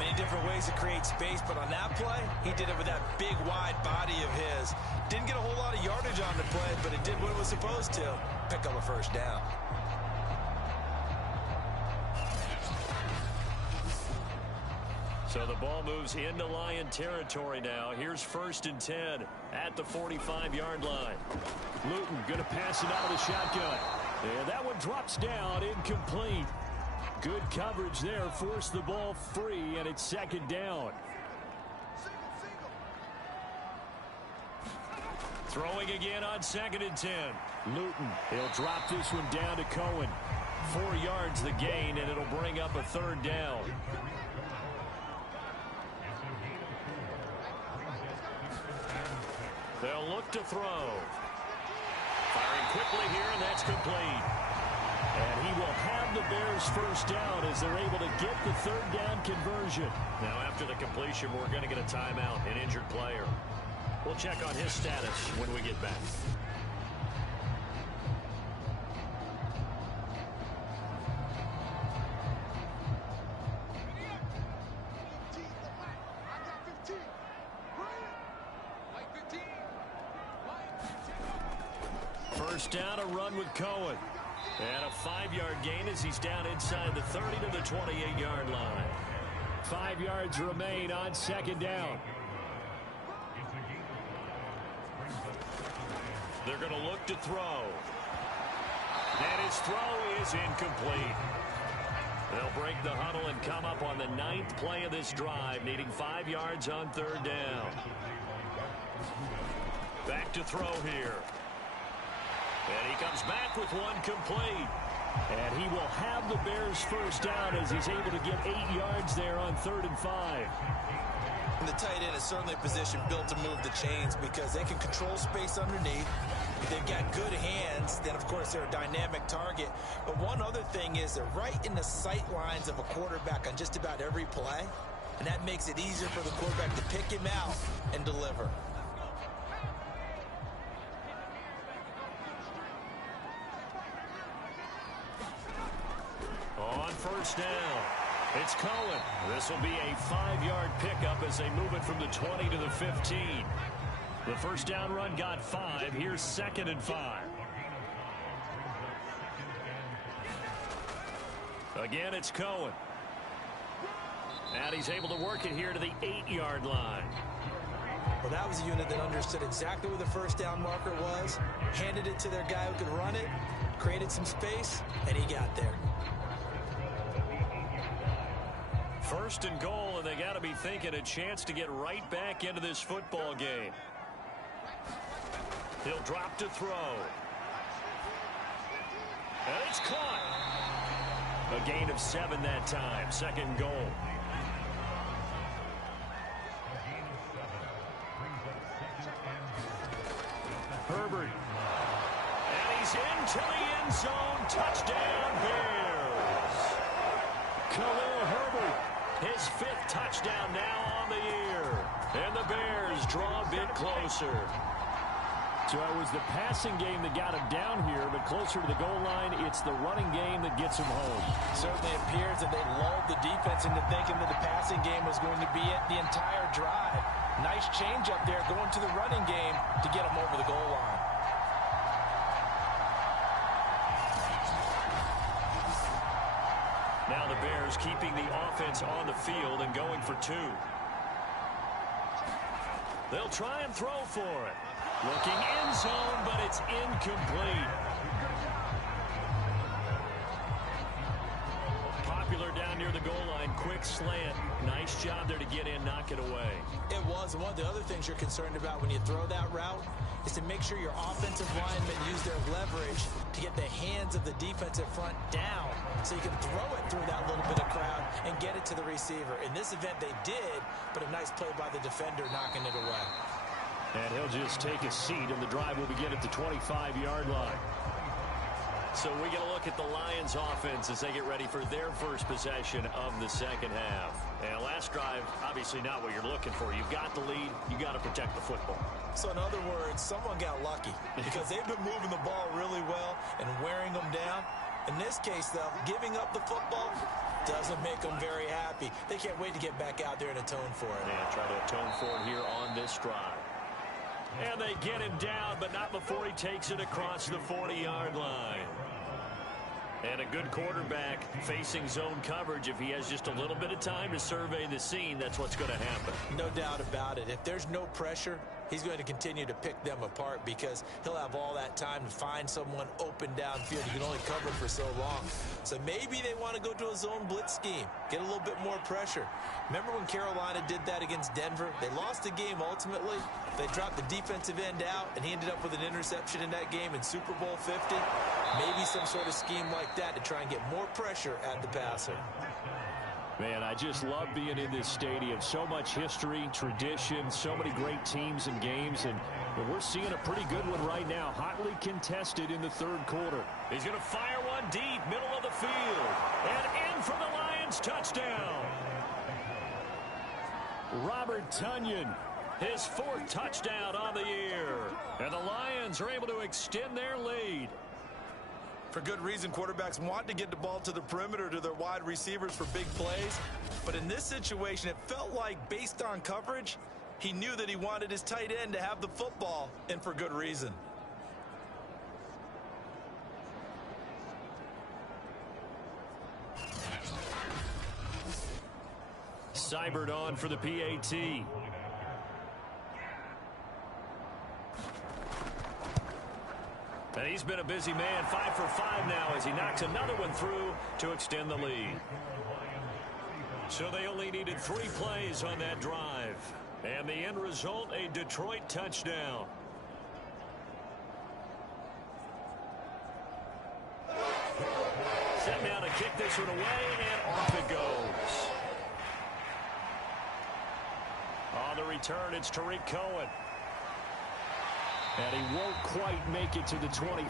Many different ways to create space, but on that play, he did it with that big, wide body of his. Didn't get a whole lot of yardage on the play, but it did what it was supposed to. Pick up a first down. So the ball moves into Lion territory now. Here's 1st and 10 at the 45-yard line. Luton going to pass it out of the shotgun. And that one drops down, incomplete. Good coverage there, forced the ball free, and it's 2nd down. Throwing again on 2nd and 10. Luton, he'll drop this one down to Cohen. 4 yards the gain, and it'll bring up a 3rd down. They'll look to throw. Firing quickly here, and that's complete. And he will have the Bears first down as they're able to get the 3rd down conversion. Now after the completion, we're going to get a timeout, an injured player. We'll check on his status when we get back. First down, a run with Cohen. And a 5-yard gain as he's down inside the 30 to the 28-yard line. 5 yards remain on 2nd down. They're going to look to throw. And his throw is incomplete. They'll break the huddle and come up on the 9th play of this drive, needing 5 yards on 3rd down. Back to throw here. And he comes back with one complete. And he will have the Bears first down as he's able to get 8 yards there on 3rd and 5. And the tight end is certainly a position built to move the chains because they can control space underneath. If they've got good hands, then of course they're a dynamic target. But one other thing is they're right in the sight lines of a quarterback on just about every play. And that makes it easier for the quarterback to pick him out and deliver. On first down, it's Cohen. This will be a 5-yard pickup as they move it from the 20 to the 15. The first down run got 5. Here's 2nd and 5. Again, it's Cohen. And he's able to work it here to the 8-yard line. Well, that was a unit that understood exactly where the first down marker was, handed it to their guy who could run it, created some space, and he got there. 1st and goal, and they got to be thinking a chance to get right back into this football game. He'll drop to throw. And it's caught. A gain of 7 that time. 2nd goal. Herbert. And he's into the end zone. Touchdown, Bears. Khalil Herbert. His 5th touchdown now on the year. And the Bears draw a bit closer. So it was the passing game that got him down here, but closer to the goal line, it's the running game that gets him home. Certainly appears that they lulled the defense into thinking that the passing game was going to be it the entire drive. Nice change up there going to the running game to get him over the goal line. Now the Bears keeping the offense on the field and going for 2. They'll try and throw for it. Looking end zone, but it's incomplete. Popular down near the goal line. Quick slant. Nice job there to get in, knock it away. It was. One of the other things you're concerned about when you throw that route is to make sure your offensive linemen use their leverage to get the hands of the defensive front down so you can throw it through that little bit of crowd and get it to the receiver. In this event, they did, but a nice play by the defender knocking it away. And he'll just take a seat, and the drive will begin at the 25-yard line. So we get a look at the Lions offense as they get ready for their first possession of the second half. And last drive, obviously not what you're looking for. You've got the lead. You got to protect the football. So in other words, someone got lucky because they've been moving the ball really well and wearing them down. In this case, though, giving up the football, Doesn't make them very happy. They can't wait to get back out there and atone for it. And try to atone for it here on this drive. And they get him down, but not before he takes it across the 40-yard line. And a good quarterback facing zone coverage. If he has just a little bit of time to survey the scene, that's what's going to happen. No doubt about it. If there's no pressure, he's going to continue to pick them apart because he'll have all that time to find someone open downfield. You can only cover for so long. So maybe they want to go to a zone blitz scheme, get a little bit more pressure. Remember when Carolina did that against Denver? They lost the game ultimately. They dropped the defensive end out, and he ended up with an interception in that game in Super Bowl 50. Maybe some sort of scheme like that to try and get more pressure at the passer. Man, I just love being in this stadium. So much history, tradition, so many great teams and games, and we're seeing a pretty good one right now. Hotly contested in the third quarter. He's going to fire one deep, middle of the field, and in for the Lions touchdown. Robert Tonyan, his fourth touchdown on the year. And the Lions are able to extend their lead. For good reason, quarterbacks want to get the ball to the perimeter to their wide receivers for big plays. But in this situation, it felt like based on coverage, he knew that he wanted his tight end to have the football, and for good reason. Seibert on for the PAT. And he's been a busy man, 5 for 5 now as he knocks another one through to extend the lead. So they only needed 3 plays on that drive. And the end result, a Detroit touchdown. Set now to kick this one away, and off it goes. On the return, it's Tariq Cohen. And he won't quite make it to the 25.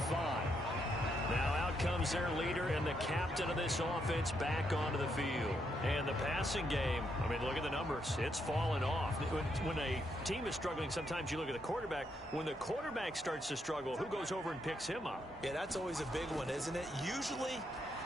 Now out comes their leader and the captain of this offense back onto the field. And the passing game, I mean, look at the numbers. It's fallen off. When a team is struggling, sometimes you look at the quarterback. When the quarterback starts to struggle, who goes over and picks him up? Yeah, that's always a big one, isn't it? Usually,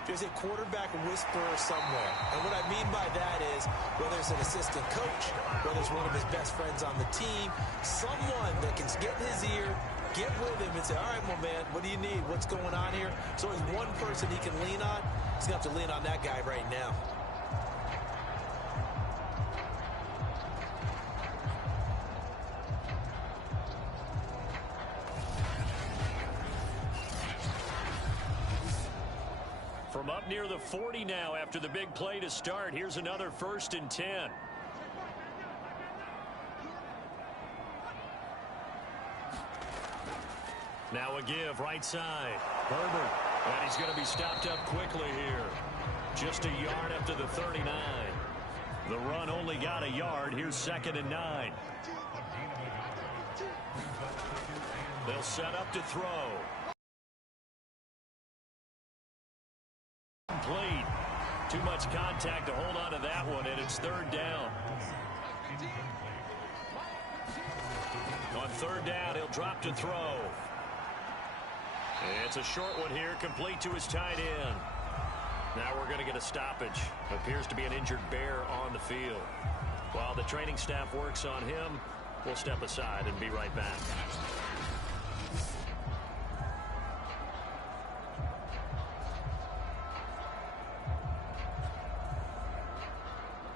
there's a quarterback whisperer somewhere. And what I mean by that is, whether it's an assistant coach, whether it's one of his best friends on the team, someone that can get in his ear, get with him and say, all right, well, man, what do you need? What's going on here? So there's one person he can lean on. He's going to have to lean on that guy right now. From up near the 40 now after the big play to start. Here's another 1st and 10. Now a give right side. Herbert. And he's going to be stopped up quickly here. Just a yard up to the 39. The run only got a yard. Here's 2nd and 9. They'll set up to throw. Complete. Too much contact to hold on to that one, and it's 3rd down. On 3rd down, he'll drop to throw. It's a short one here, complete to his tight end. Now we're going to get a stoppage. Appears to be an injured bear on the field. While the training staff works on him, we'll step aside and be right back.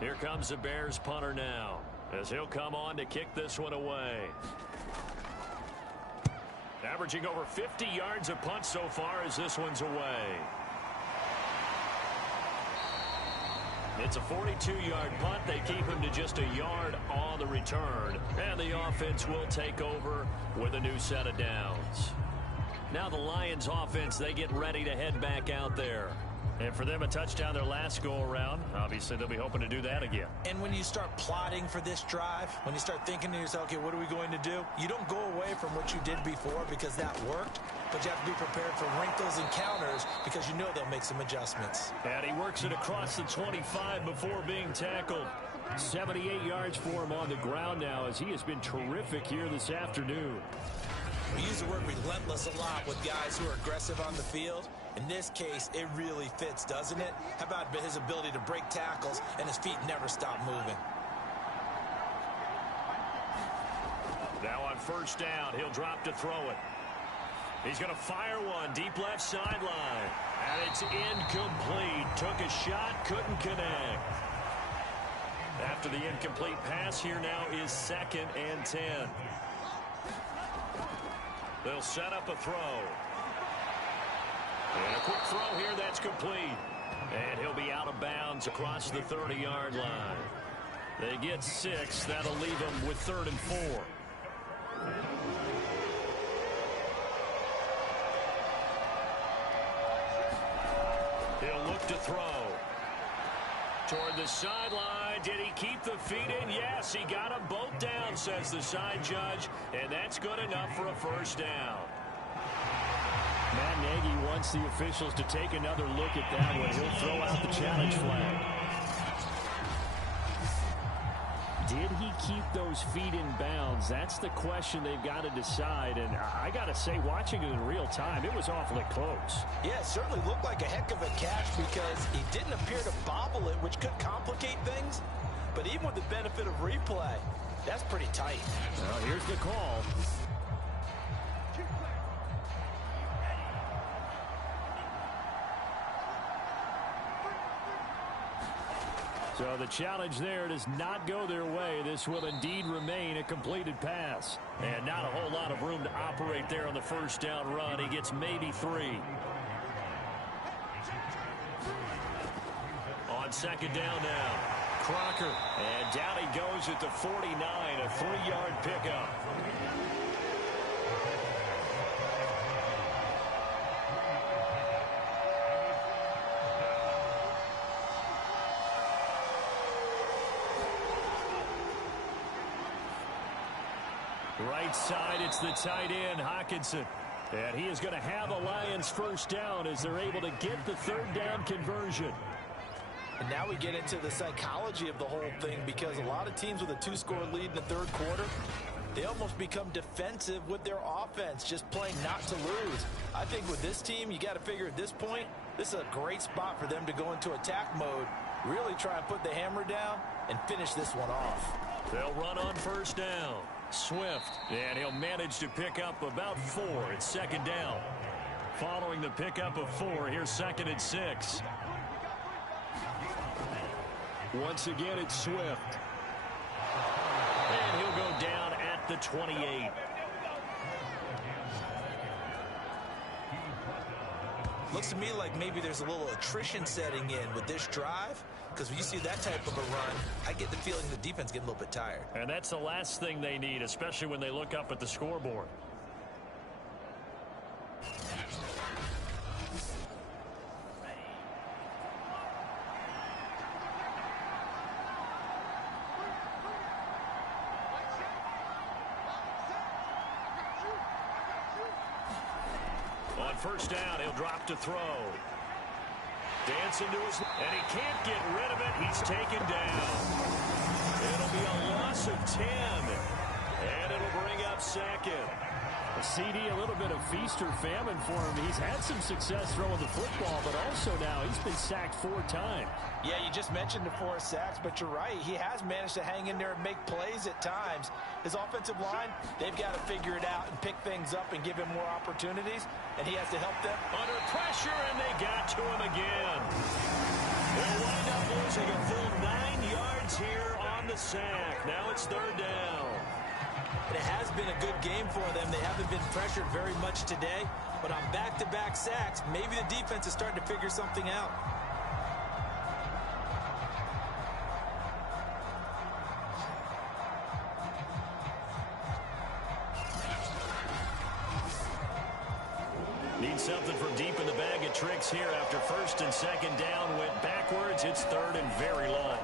Here comes the Bears punter now, as he'll come on to kick this one away. Averaging over 50 yards a punt so far as this one's away. It's a 42-yard punt. They keep him to just a yard on the return. And the offense will take over with a new set of downs. Now the Lions offense, they get ready to head back out there. And for them, a touchdown their last go-around. Obviously, they'll be hoping to do that again. And when you start plotting for this drive, when you start thinking to yourself, okay, what are we going to do? You don't go away from what you did before because that worked, but you have to be prepared for wrinkles and counters because you know they'll make some adjustments. And he works it across the 25 before being tackled. 78 yards for him on the ground now as he has been terrific here this afternoon. We use the word relentless a lot with guys who are aggressive on the field. In this case, it really fits, doesn't it? How about his ability to break tackles and his feet never stop moving? Now on first down, he'll drop to throw it. He's going to fire one deep left sideline. And it's incomplete. Took a shot, couldn't connect. After the incomplete pass, here now is 2nd and 10. They'll set up a throw. And a quick throw here, that's complete. And he'll be out of bounds across the 30-yard line. They get 6. That'll leave them with 3rd and 4. He'll look to throw. Toward the sideline. Did he keep the feet in? Yes, he got them both down, says the side judge. And that's good enough for a first down. Matt Nagy wants the officials to take another look at that one. He'll throw out the challenge flag. Did he keep those feet in bounds? That's the question they've got to decide. And I got to say, watching it in real time, it was awfully close. Yeah, it certainly looked like a heck of a catch because he didn't appear to bobble it, which could complicate things. But even with the benefit of replay, that's pretty tight. Well, here's the call. So the challenge there does not go their way. This will indeed remain a completed pass. And not a whole lot of room to operate there on the first down run. He gets maybe 3. On 2nd down now, Crocker. And down he goes at the 49, a 3-yard pickup. Right side, it's the tight end, Hockenson. And he is going to have a Lions first down as they're able to get the 3rd down conversion. And now we get into the psychology of the whole thing because a lot of teams with a 2-score lead in the 3rd quarter, they almost become defensive with their offense, just playing not to lose. I think with this team, you got to figure at this point, this is a great spot for them to go into attack mode, really try and put the hammer down and finish this one off. They'll run on first down. Swift, and he'll manage to pick up about 4. It's 2nd down. Following the pickup of 4, here's 2nd and 6. Once again, it's Swift. And he'll go down at the 28. Looks to me like maybe there's a little attrition setting in with this drive. Because when you see that type of a run, I get the feeling the defense getting a little bit tired. And that's the last thing they need, especially when they look up at the scoreboard. On first down, he'll drop to throw. Dancing to his, and he can't get rid of it. He's taken down. It'll be a loss of 10, and it'll bring up 2nd. A CD, a little bit of feast or famine for him. He's had some success throwing the football, but also now he's been sacked 4 times. Yeah, you just mentioned the 4 sacks, but you're right. He has managed to hang in there and make plays at times. His offensive line, they've got to figure it out and pick things up and give him more opportunities, and he has to help them. Under pressure, and they got to him again. They'll wind up losing a full 9 yards here on the sack. Now it's 3rd down. It has been a good game for them. They haven't been pressured very much today, but on back-to-back sacks, maybe the defense is starting to figure something out. Need something from deep in the bag of tricks here after 1st and 2nd down went backwards. It's 3rd and very long.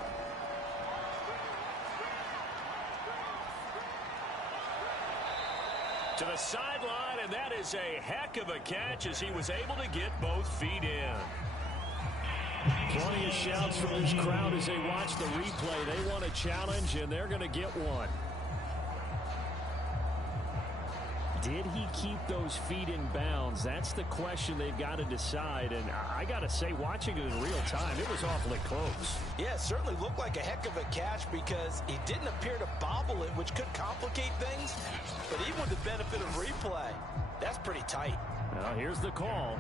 To the sideline, and that is a heck of a catch as he was able to get both feet in. Plenty of shouts from this crowd as they watch the replay. They want a challenge, and they're going to get one. Did he keep those feet in bounds? That's the question they've got to decide. And I got to say, watching it in real time, it was awfully close. Yeah, it certainly looked like a heck of a catch because he didn't appear to bobble it, which could complicate things. But even with the benefit of replay, that's pretty tight. Now, here's the call.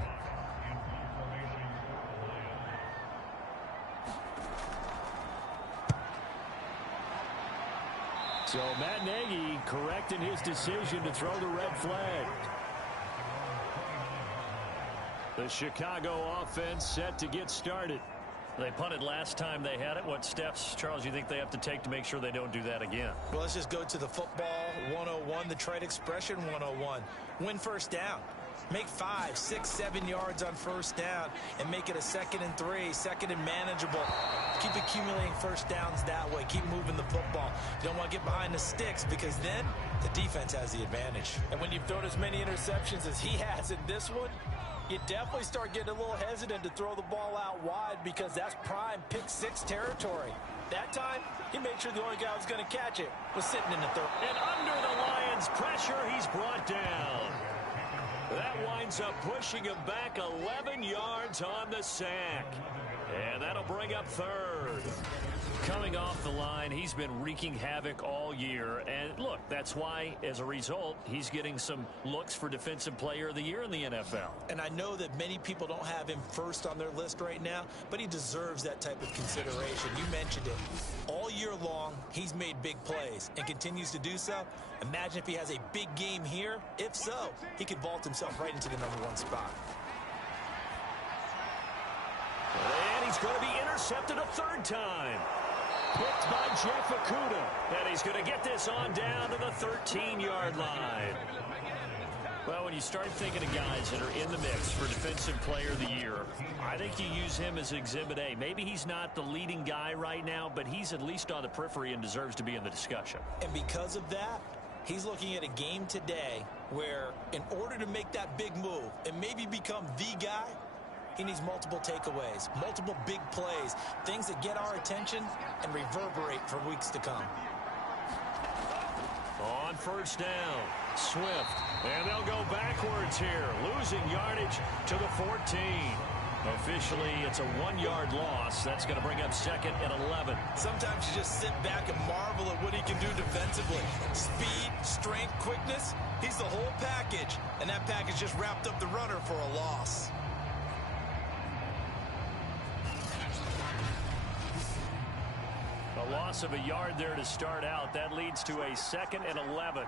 So Matt Nagy correct in his decision to throw the red flag. The Chicago offense set to get started. They punted last time they had it. What steps, Charles, do you think they have to take to make sure they don't do that again? Well, let's just go to the football 101, the trade expression 101. Win first down. Make 5, 6, 7 yards on first down and make it a 2nd and 3, 2nd and manageable. Keep accumulating first downs that way. Keep moving the football. You don't want to get behind the sticks because then the defense has the advantage. And when you've thrown as many interceptions as he has in this one, you definitely start getting a little hesitant to throw the ball out wide because that's prime pick 6 territory. That time, he made sure the only guy who was going to catch it was sitting in the third. And under the Lions' pressure, he's brought down. That winds up pushing him back 11 yards on the sack. And that'll bring up third. Coming off the line, he's been wreaking havoc all year. And look, that's why, as a result, he's getting some looks for Defensive Player of the Year in the NFL. And I know that many people don't have him first on their list right now, but he deserves that type of consideration. You mentioned it. All year long, he's made big plays and continues to do so. Imagine if he has a big game here. If so, he could vault himself right into the #1 spot. And he's going to be intercepted a third time. Picked by Jeff Okudah. And he's going to get this on down to the 13-yard line. Well, when you start thinking of guys that are in the mix for Defensive Player of the Year, I think you use him as Exhibit A. Maybe he's not the leading guy right now, but he's at least on the periphery and deserves to be in the discussion. And because of that, he's looking at a game today where in order to make that big move and maybe become the guy, he needs multiple takeaways, multiple big plays, things that get our attention and reverberate for weeks to come. On first down, Swift, and they'll go backwards here, losing yardage to the 14. Officially, it's a 1-yard loss. That's going to bring up 2nd and 11. Sometimes you just sit back and marvel at what he can do defensively. Speed, strength, quickness, he's the whole package. And that package just wrapped up the runner for a loss. A loss of a yard there to start out. That leads to a 2nd and 11.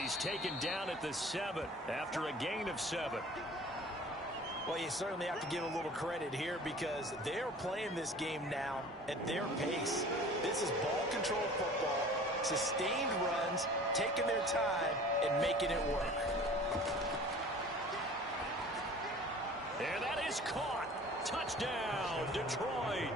He's taken down at the 7 after a gain of 7. Well, you certainly have to give a little credit here because they're playing this game now at their pace. This is ball control football, sustained runs, taking their time and making it work. And that is caught. Touchdown, Detroit.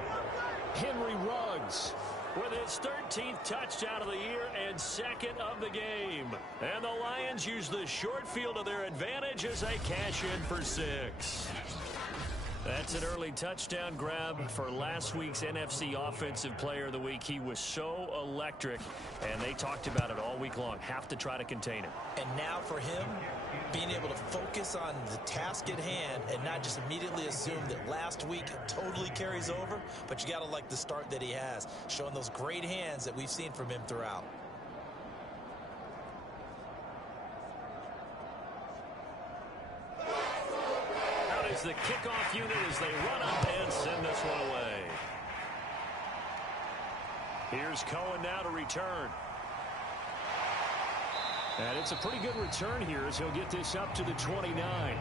Henry Ruggs with his 13th touchdown of the year and 2nd of the game. And the Lions use the short field to their advantage as they cash in for 6. That's an early touchdown grab for last week's NFC Offensive Player of the Week. He was so electric, and they talked about it all week long. Have to try to contain him. And now for him, being able to focus on the task at hand and not just immediately assume that last week totally carries over, but you got to like the start that he has, showing those great hands that we've seen from him throughout. Out is the kickoff unit as they run up and send this one away. Here's Cohen now to return. And it's a pretty good return here as he'll get this up to the 29.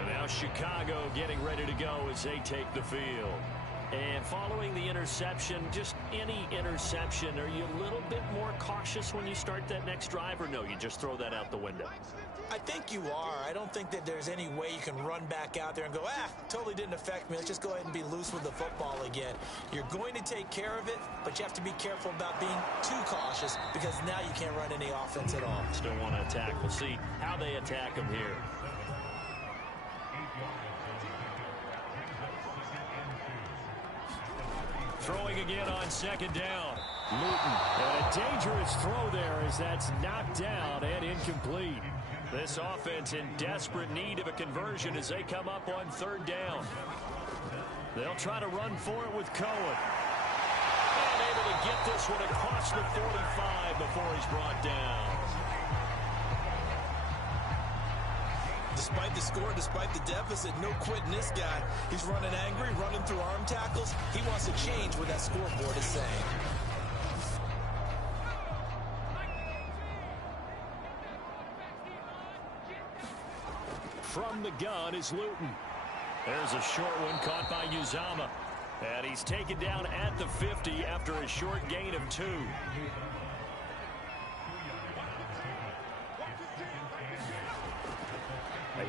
And now Chicago getting ready to go as they take the field. And following the interception, just any interception, are you a little bit more cautious when you start that next drive, or no, you just throw that out the window? I think you are. I don't think that there's any way you can run back out there and go, totally didn't affect me. Let's just go ahead and be loose with the football again. You're going to take care of it, but you have to be careful about being too cautious because now you can't run any offense at all. Still want to attack. We'll see how they attack him here. throwing again on second down. Luton. And a dangerous throw there as that's knocked down and incomplete. This offense in desperate need of a conversion as they come up on third down. They'll try to run for it with Cohen. And able to get this one across the 45 before he's brought down. Despite the score, despite the deficit, no quitting this guy. He's running angry, running through arm tackles. He wants to change what that scoreboard is saying. From the gun is Luton. There's a short one caught by Uzama. And he's taken down at the 50 after a short gain of 2.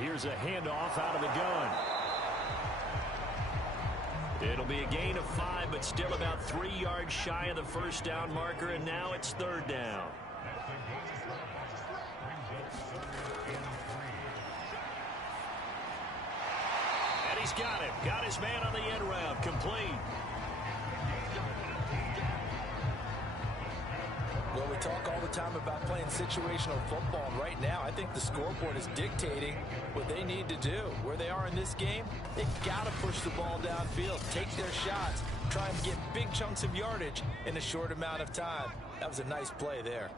Here's a handoff out of the gun. It'll be a gain of 5, but still about 3 yards shy of the first down marker, and now it's third down. And he's got him. Got his man on the end route. Complete. Well, we talk all the time about playing situational football, and right now I think the scoreboard is dictating what they need to do. Where they are in this game, they've got to push the ball downfield, take their shots, try and get big chunks of yardage in a short amount of time. That was a nice play there.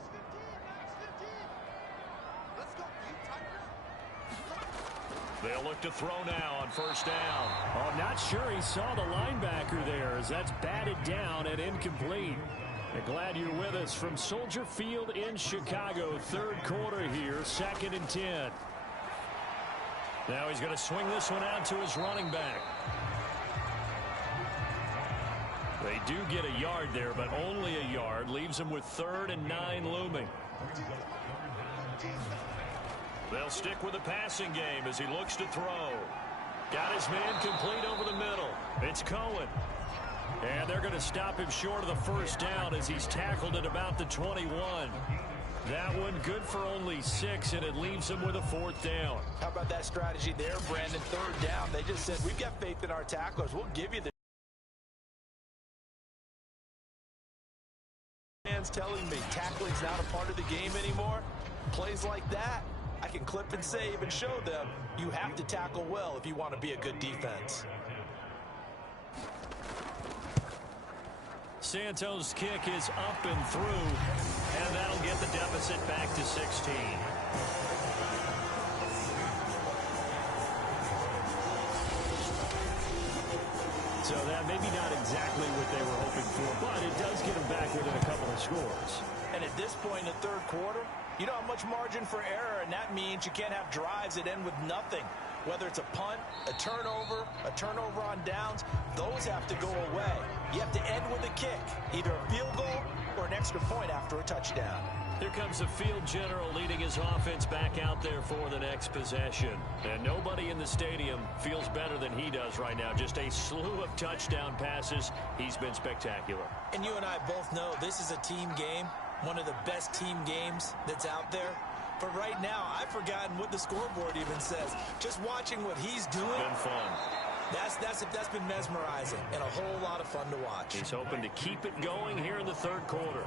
They'll look to throw now on first down. Oh, I'm not sure he saw the linebacker there as that's batted down and incomplete. And glad you're with us from Soldier Field in Chicago. Third quarter here, 2nd and 10. Now he's going to swing this one out to his running back. They do get a yard there, but only a yard. Leaves him with 3rd and 9 looming. They'll stick with the passing game as he looks to throw. Got his man complete over the middle. It's Cohen. And they're going to stop him short of the first down as he's tackled at about the 21. That one good for only 6, and it leaves him with a 4th down. How about that strategy there, Brandon? Third down. They just said, we've got faith in our tacklers. We'll give you the fans telling me tackling's not a part of the game anymore. Plays like that, I can clip and save and show them you have to tackle well if you want to be a good defense. Santos' kick is up and through, and that'll get the deficit back to 16. So that maybe not exactly what they were hoping for, but it does get them back within a couple of scores. And at this point in the third quarter, you don't have much margin for error, and that means you can't have drives that end with nothing. Whether it's a punt, a turnover on downs, those have to go away. You have to end with a kick, either a field goal or an extra point after a touchdown. Here comes the field general leading his offense back out there for the next possession. And nobody in the stadium feels better than he does right now. Just a slew of touchdown passes. He's been spectacular. And you and I both know this is a team game, one of the best team games that's out there. But right now, I've forgotten what the scoreboard even says. Just watching what he's doing. Been fun. That's been mesmerizing and a whole lot of fun to watch. He's hoping to keep it going here in the third quarter.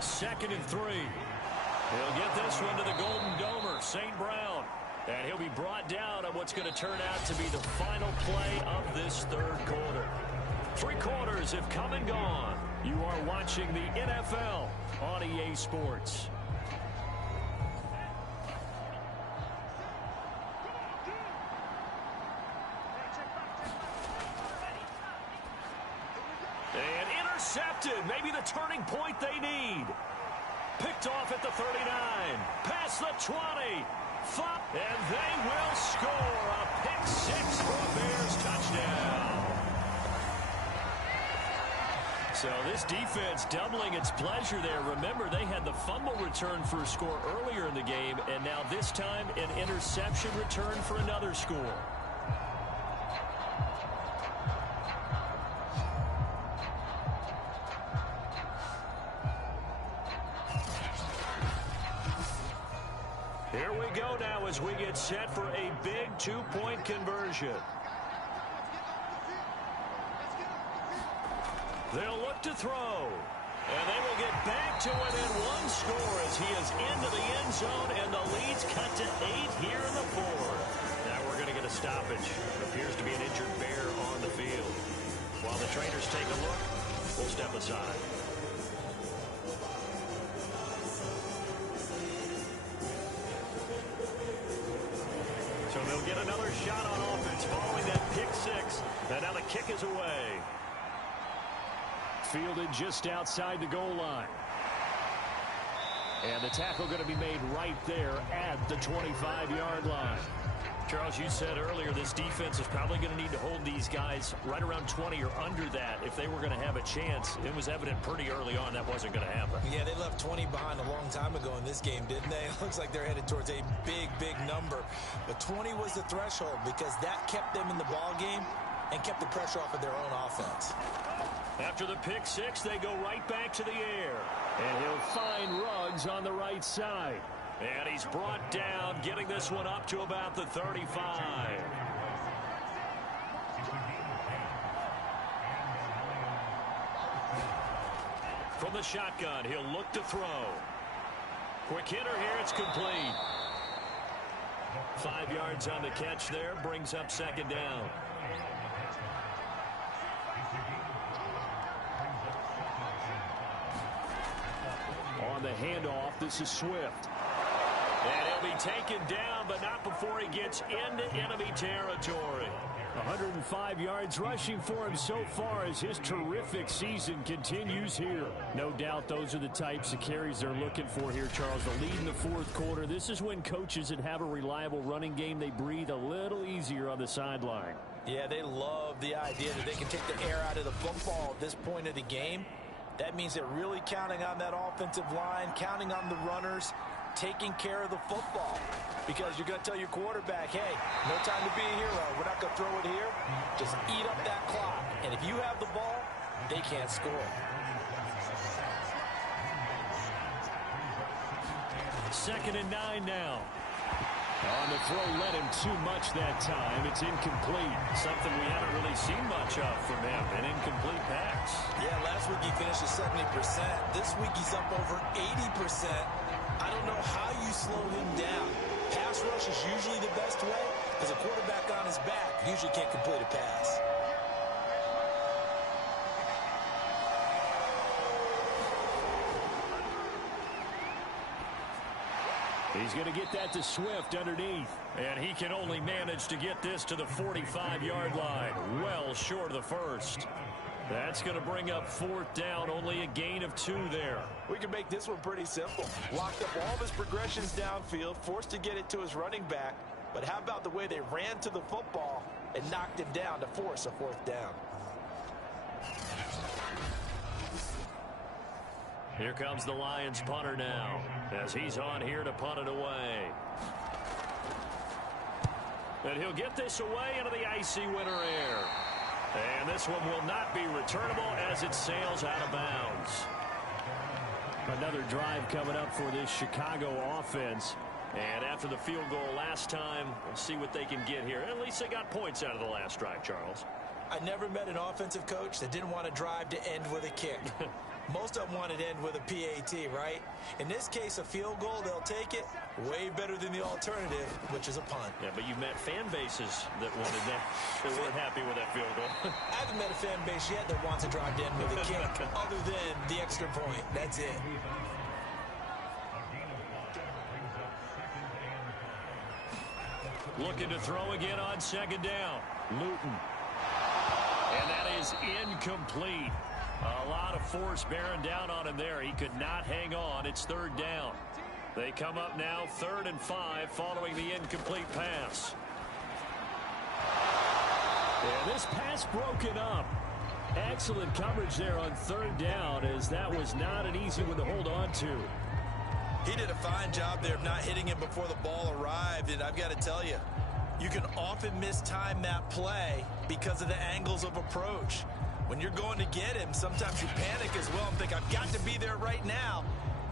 2nd and 3. He'll get this one to the Golden Domer, St. Brown. And he'll be brought down on what's going to turn out to be the final play of this third quarter. 3 quarters have come and gone. You are watching the NFL on EA Sports. And intercepted. Maybe the turning point they need. Picked off at the 39. Past the 20. And they will score a pick 6 for a Bears touchdown. So this defense doubling its pleasure there. Remember, they had the fumble return for a score earlier in the game, and now this time an interception return for another score. Here we go now as we get set for a big 2-point conversion. They'll look to throw. And they will get back to within one score as he is into the end zone, and the lead's cut to 8 here in the fourth. Now we're going to get a stoppage. It appears to be an injured Bear on the field. While the trainers take a look, we'll step aside. So they'll get another shot on offense following that pick six. And now the kick is away. Fielded just outside the goal line. And the tackle going to be made right there at the 25-yard line. Charles, you said earlier this defense is probably going to need to hold these guys right around 20 or under that if they were going to have a chance. It was evident pretty early on that wasn't going to happen. Yeah, they left 20 behind a long time ago in this game, didn't they? It looks like they're headed towards a big, big number. But 20 was the threshold because that kept them in the ball game and kept the pressure off of their own offense. After the pick six, they go right back to the air. And he'll find Ruggs on the right side. And he's brought down, getting this one up to about the 35. From the shotgun, he'll look to throw. Quick hitter here, it's complete. 5 yards on the catch there, brings up second down. On the handoff, this is Swift. And he'll be taken down, but not before he gets into enemy territory. 105 yards rushing for him so far as his terrific season continues here. No doubt those are the types of carries they're looking for here, Charles. The lead in the fourth quarter. This is when coaches that have a reliable running game, they breathe a little easier on the sideline. Yeah, they love the idea that they can take the air out of the football at this point of the game. That means they're really counting on that offensive line, counting on the runners, taking care of the football. Because you're going to tell your quarterback, hey, no time to be a hero. We're not going to throw it here. Just eat up that clock. And if you have the ball, they can't score. Second and 9 now. On the throw, led him too much that time. It's incomplete. Something we haven't really seen much of from him, an incomplete pass. Yeah, last week he finished at 70%. This week he's up over 80%. I don't know how you slow him down. Pass rush is usually the best way because a quarterback on his back usually can't complete a pass. He's going to get that to Swift underneath. And he can only manage to get this to the 45-yard line. Well short of the first. That's going to bring up fourth down. Only a gain of 2 there. We can make this one pretty simple. Locked up all of his progressions downfield, forced to get it to his running back. But how about the way they ran to the football and knocked him down to force a fourth down? Here comes the Lions punter now as he's on here to punt it away. And he'll get this away into the icy winter air. And this one will not be returnable as it sails out of bounds. Another drive coming up for this Chicago offense. And after the field goal last time, we'll see what they can get here. At least they got points out of the last drive, Charles. I never met an offensive coach that didn't want to drive to end with a kick. Most of them want it to end with a PAT, right? In this case, a field goal, they'll take it. Way better than the alternative, which is a punt. Yeah, but you've met fan bases that wanted that, that weren't happy with that field goal. I haven't met a fan base yet that wants to drive to end with a kick, other than the extra point. That's it. Looking to throw again on second down. Luton. And that is incomplete. A lot of force bearing down on him there. He could not hang on. It's third down. They come up now 3rd and 5 following the incomplete pass. And this pass broken up. Excellent coverage there on 3rd down, as that was not an easy one to hold on to. He did a fine job there of not hitting him before the ball arrived, and I've got to tell you, you can often mistime that play because of the angles of approach. When you're going to get him, sometimes you panic as well and think, I've got to be there right now.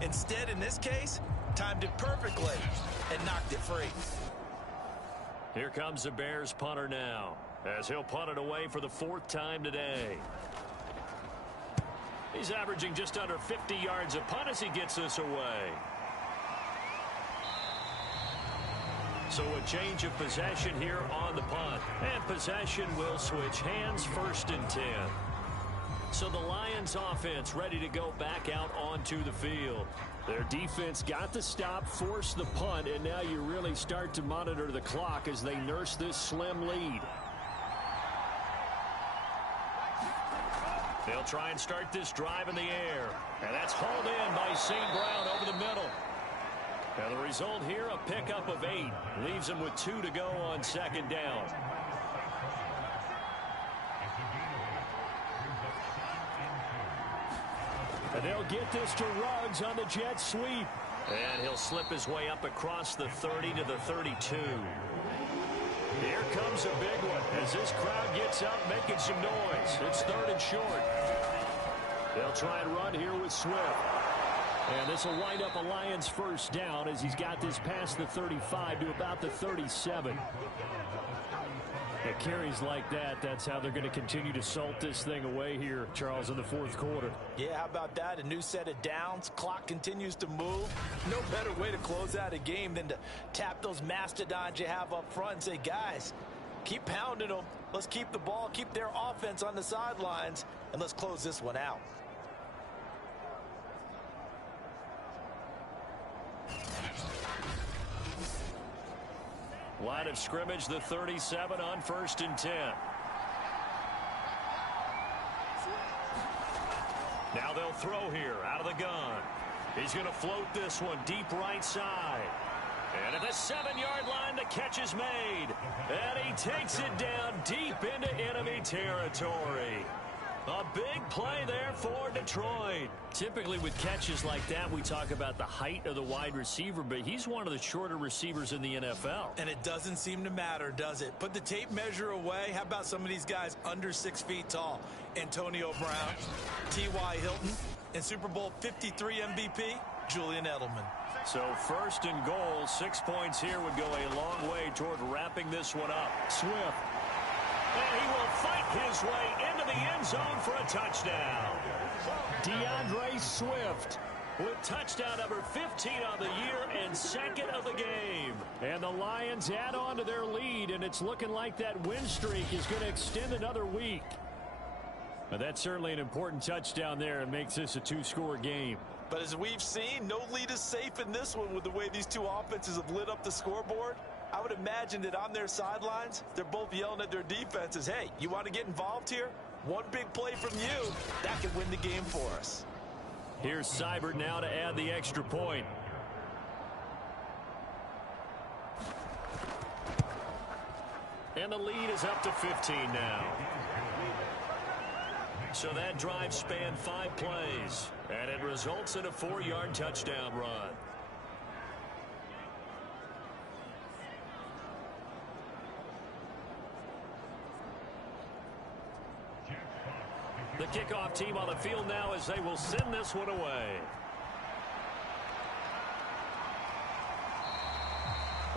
Instead, in this case, timed it perfectly and knocked it free. Here comes the Bears punter now, as he'll punt it away for the 4th time today. He's averaging just under 50 yards a punt as he gets this away. So a change of possession here on the punt. And possession will switch hands, 1st and 10. So the Lions offense ready to go back out onto the field. Their defense got the stop, forced the punt, and now you really start to monitor the clock as they nurse this slim lead. They'll try and start this drive in the air. And that's hauled in by St. Brown over the middle. And the result here, a pickup of 8. Leaves him with 2 to go on 2nd down. And they'll get this to Ruggs on the jet sweep. And he'll slip his way up across the 30 to the 32. Here comes a big one as this crowd gets up making some noise. It's 3rd and short. They'll try and run here with Swift. And this will wind up a Lions 1st down as he's got this past the 35 to about the 37. At carries like that, that's how they're going to continue to salt this thing away here, Charles, in the 4th quarter. Yeah, how about that? A new set of downs. Clock continues to move. No better way to close out a game than to tap those mastodons you have up front and say, guys, keep pounding them. Let's keep the ball, keep their offense on the sidelines, and let's close this one out. Line of scrimmage, the 37 on 1st and 10. Now they'll throw here out of the gun. He's going to float this one deep right side. And at the 7-yard line, the catch is made. And he takes it down deep into enemy territory. A big play there for Detroit. Typically with catches like that, we talk about the height of the wide receiver, but he's one of the shorter receivers in the NFL. And it doesn't seem to matter, does it? Put the tape measure away. How about some of these guys under 6 feet tall? Antonio Brown, T.Y. Hilton, and Super Bowl 53 MVP, Julian Edelman. So 1st and goal, 6 points here would go a long way toward wrapping this one up. Swift. And he will fight his way into the end zone for a touchdown. DeAndre Swift with touchdown number 15 on the year and 2nd of the game. And the Lions add on to their lead, and it's looking like that win streak is going to extend another week. But that's certainly an important touchdown there and makes this a 2-score game. But as we've seen, no lead is safe in this one with the way these two offenses have lit up the scoreboard. I would imagine that on their sidelines, they're both yelling at their defenses, hey, you want to get involved here? One big play from you, that could win the game for us. Here's Seibert now to add the extra point. And the lead is up to 15 now. So that drive spanned 5 plays, and it results in a 4-yard touchdown run. The kickoff team on the field now as they will send this one away.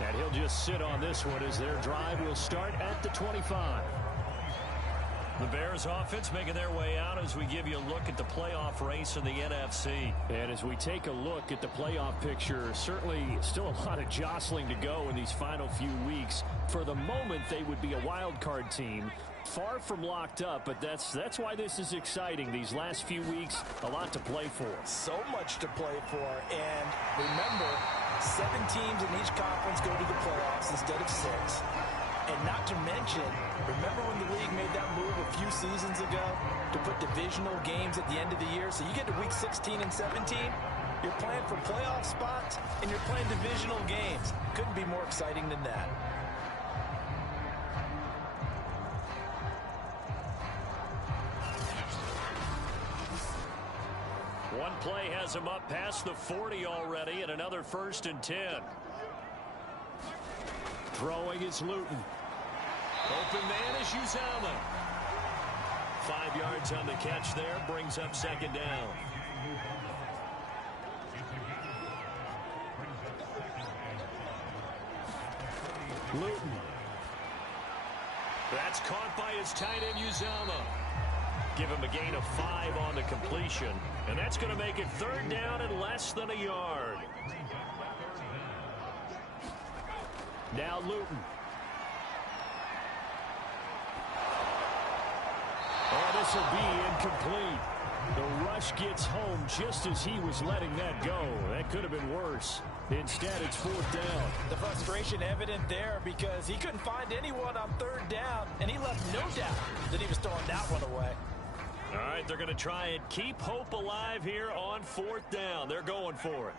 And he'll just sit on this one as their drive will start at the 25. The Bears offense making their way out as we give you a look at the playoff race in the NFC. And as we take a look at the playoff picture, certainly still a lot of jostling to go in these final few weeks. For the moment, they would be a wild card team. Far from locked up, but that's why this is exciting. These last few weeks, a lot to play for. So much to play for. And remember, 7 teams in each conference go to the playoffs instead of 6. And not to mention, remember when the league made that move a few seasons ago to put divisional games at the end of the year? So you get to week 16 and 17, you're playing for playoff spots, and you're playing divisional games. Couldn't be more exciting than that. One play has him up past the 40 already, and another 1st and 10. Throwing is Luton. Open man is Uzama. 5 yards on the catch there, brings up 2nd down. Luton. That's caught by his tight end Uzama. give him a gain of 5 on the completion. And that's going to make it 3rd down and less than a yard. Now Luton. Oh, this will be incomplete. The rush gets home just as he was letting that go. That could have been worse. Instead, it's 4th down. The frustration evident there because he couldn't find anyone on 3rd down, and he left no doubt that he was throwing that one away. All right, they're going to try and keep hope alive here on 4th down. They're going for it.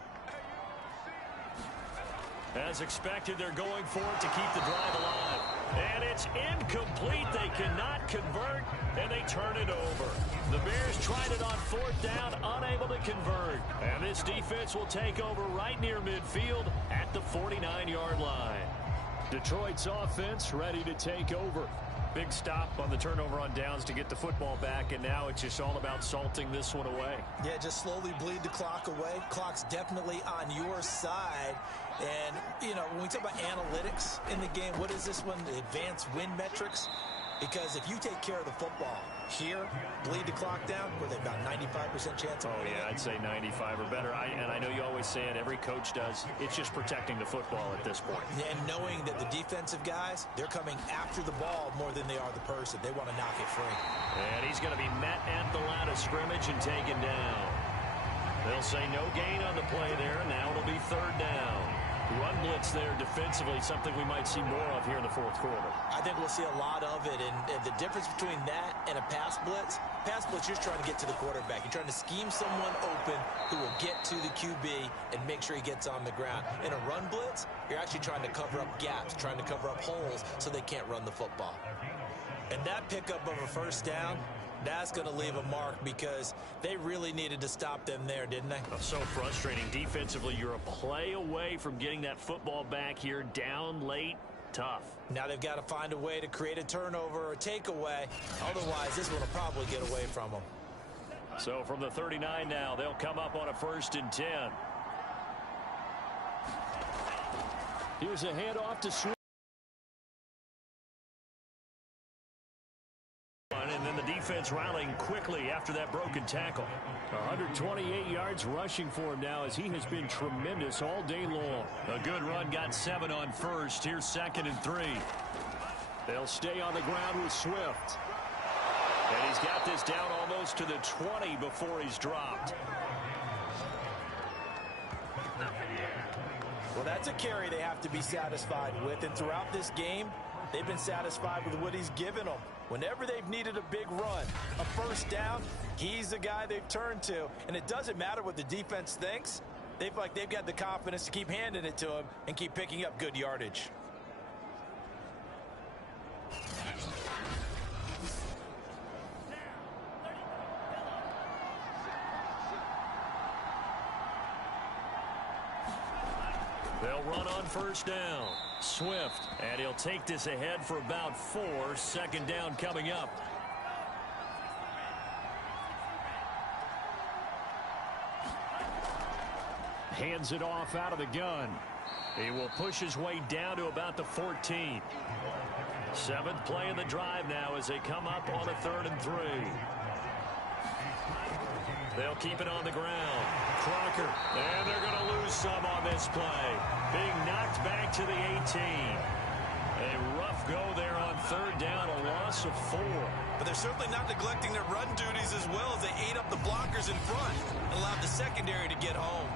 As expected, they're going for it to keep the drive alive. And it's incomplete. They cannot convert, and they turn it over. The Bears tried it on 4th down, unable to convert. And this defense will take over right near midfield at the 49-yard line. Detroit's offense ready to take over. Big stop on the turnover on downs to get the football back, and now it's just all about salting this one away. Yeah, just slowly bleed the clock away. Clock's definitely on your side. And, you know, when we talk about analytics in the game, what is this one? The advanced win metrics? Because if you take care of the football here, bleed the clock down, with about 95% chance of winning. Yeah, I'd say 95 or better. And I know you always say it, every coach does. It's just protecting the football at this point. And knowing that the defensive guys, they're coming after the ball more than they are the person. They want to knock it free. And he's going to be met at the line of scrimmage and taken down. They'll say no gain on the play there. Now it'll be 3rd down. Run blitz there defensively, something we might see more of here in the 4th quarter. I think we'll see a lot of it, and the difference between that and a pass blitz, you're trying to get to the quarterback. You're trying to scheme someone open who will get to the QB and make sure he gets on the ground. In a run blitz, you're actually trying to cover up gaps, trying to cover up holes so they can't run the football. And that pickup of a 1st down, that's going to leave a mark because they really needed to stop them there, didn't they? So frustrating. Defensively, you're a play away from getting that football back here, down late. Tough. Now they've got to find a way to create a turnover or a takeaway. Otherwise, this one will probably get away from them. So from the 39 now, they'll come up on a 1st and 10. Here's a handoff to Swift. And then the defense rallying quickly after that broken tackle. 128 yards rushing for him now as he has been tremendous all day long. A good run, got 7 on 1st. Here's 2nd and 3. They'll stay on the ground with Swift. And he's got this down almost to the 20 before he's dropped. Well, that's a carry they have to be satisfied with. And throughout this game, they've been satisfied with what he's given them. Whenever they've needed a big run, a 1st down, he's the guy they've turned to. And it doesn't matter what the defense thinks. They've got the confidence to keep handing it to him and keep picking up good yardage. They'll run on 1st down. Swift, and he'll take this ahead for about 4. 2nd down coming up. Hands it off out of the gun. He will push his way down to about the 14. 7th play of the drive now as they come up on a 3rd and 3. They'll keep it on the ground. Crocker, and they're going to lose some on this play. Being knocked back to the 18. A rough go there on 3rd down, a loss of 4. But they're certainly not neglecting their run duties as well as they ate up the blockers in front and allowed the secondary to get home.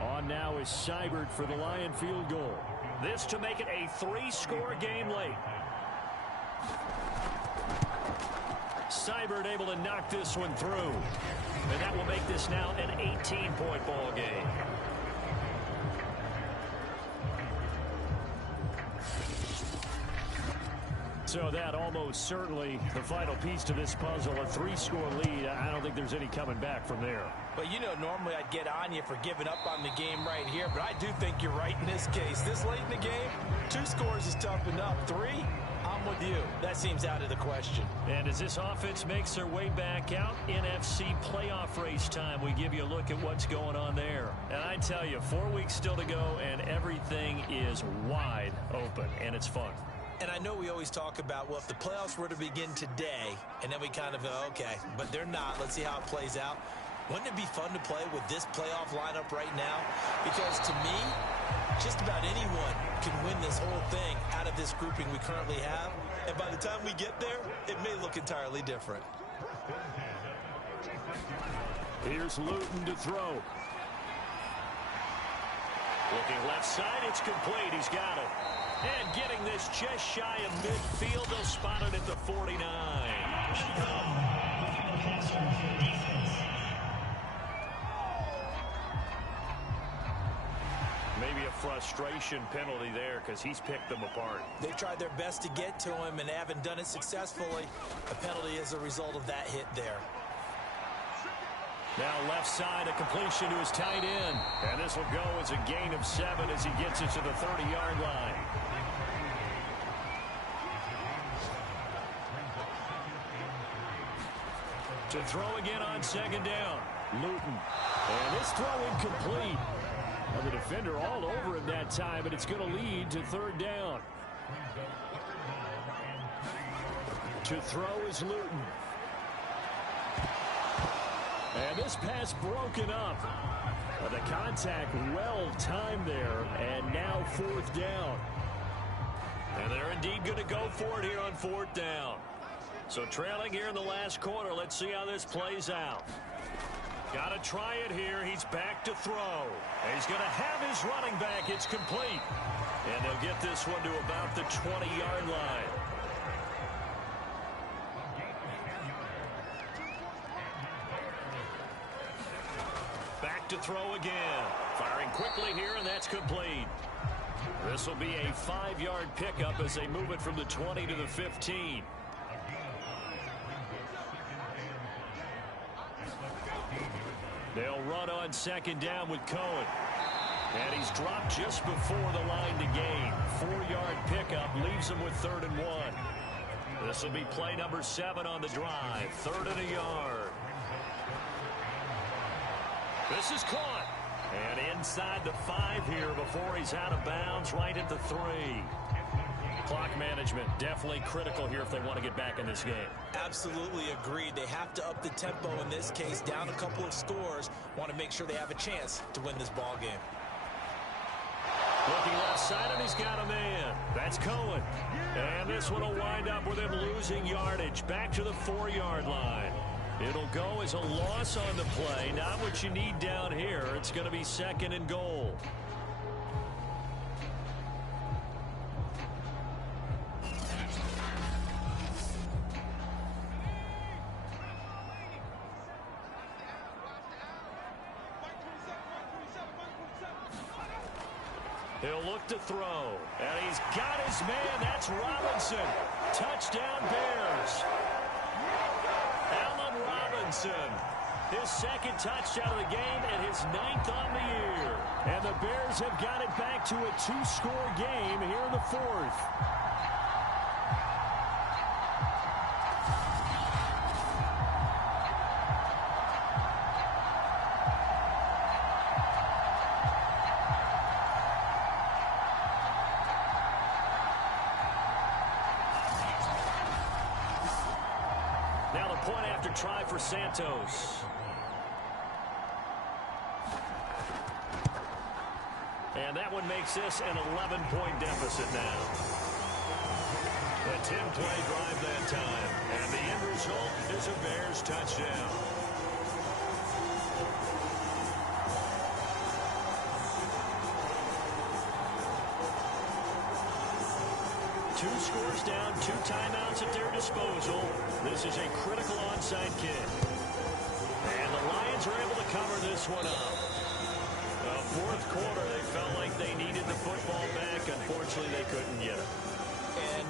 On now is Seibert for the Lion field goal. This to make it a 3-score game late. Seibert able to knock this one through. And that will make this now an 18-point ball game. So that almost certainly the final piece to this puzzle, a 3-score lead. I don't think there's any coming back from there. But, you know, normally I'd get on you for giving up on the game right here, but I do think you're right in this case. This late in the game, 2 scores is tough enough. 3, I'm I'm with you. That seems out of the question. And as this offense makes their way back out, NFC playoff race time, we give you a look at what's going on there. And I tell you, 4 weeks still to go, and everything is wide open, and it's fun. And I know we always talk about, well, if the playoffs were to begin today, and then we kind of go, okay, but they're not. Let's see how it plays out. Wouldn't it be fun to play with this playoff lineup right now? Because to me, just about anyone can win this whole thing out of this grouping we currently have. And by the time we get there, it may look entirely different. Here's Luton to throw. Looking left side, it's complete. He's got it. And getting this just shy of midfield, they'll spot it at the 49. Maybe a frustration penalty there because he's picked them apart. They've tried their best to get to him and haven't done it successfully. A penalty is a result of that hit there. Now left side, a completion to his tight end. And this will go as a gain of 7 as he gets it to the 30-yard line. To throw again on second down. Luton. And this throw incomplete. Well, the defender all over him that time, but it's going to lead to third down. To throw is Luton. And this pass broken up. The contact well timed there, and now fourth down. And they're indeed going to go for it here on fourth down. So trailing here in the last quarter, let's see how this plays out. Got to try it here. He's back to throw. And he's going to have his running back. It's complete. And they'll get this one to about the 20-yard line. Back to throw again. Firing quickly here, and that's complete. This will be a 5-yard pickup as they move it from the 20 to the 15. They'll run on second down with Cohen. And he's dropped just before the line to gain. 4-yard pickup leaves him with 3rd and 1. This will be play number 7 on the drive. 3rd and a yard. This is caught. And inside the 5 here before he's out of bounds, right at the 3. Clock management definitely critical here if they want to get back in this game. Absolutely agreed. They have to up the tempo in this case, down a couple of scores. Want to make sure they have a chance to win this ball game. Looking left side, and he's got a man. That's Cohen. And this one will wind up with him losing yardage. Back to the 4-yard line. It'll go as a loss on the play. Not what you need down here. It's going to be 2nd and goal. He'll look to throw. And he's got his man. That's Robinson. Touchdown Bears. Allen Robinson. His 2nd touchdown of the game and his 9th on the year. And the Bears have got it back to a 2-score game here in the 4th. Try for Santos. And that one makes this an 11-point deficit now. A 10-play drive that time. And the end result is a Bears touchdown. Two scores down, 2 timeouts at their disposal. This is a critical onside kick. And the Lions are able to cover this one up. The 4th quarter, they felt like they needed the football back. Unfortunately, they couldn't get it. And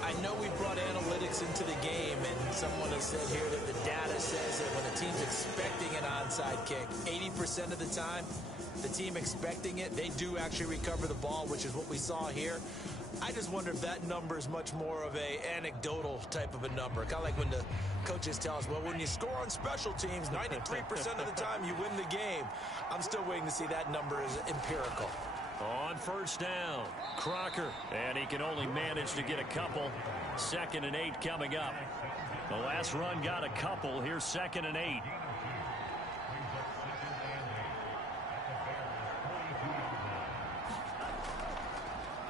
I know we brought analytics into the game, and Someone has said here that the data says that when a team's expecting an onside kick, 80% of the time, the team expecting it, they do actually recover the ball, which is what we saw here. I just wonder if that number is much more of a anecdotal type of a number. Kind of like when the coaches tell us, well, when you score on special teams, 93% of the time you win the game. I'm still waiting to see that number is empirical. On first down, Crocker, and he can only manage to get a couple. 2nd and 8 coming up. The last run got a couple. Here's 2nd and 8.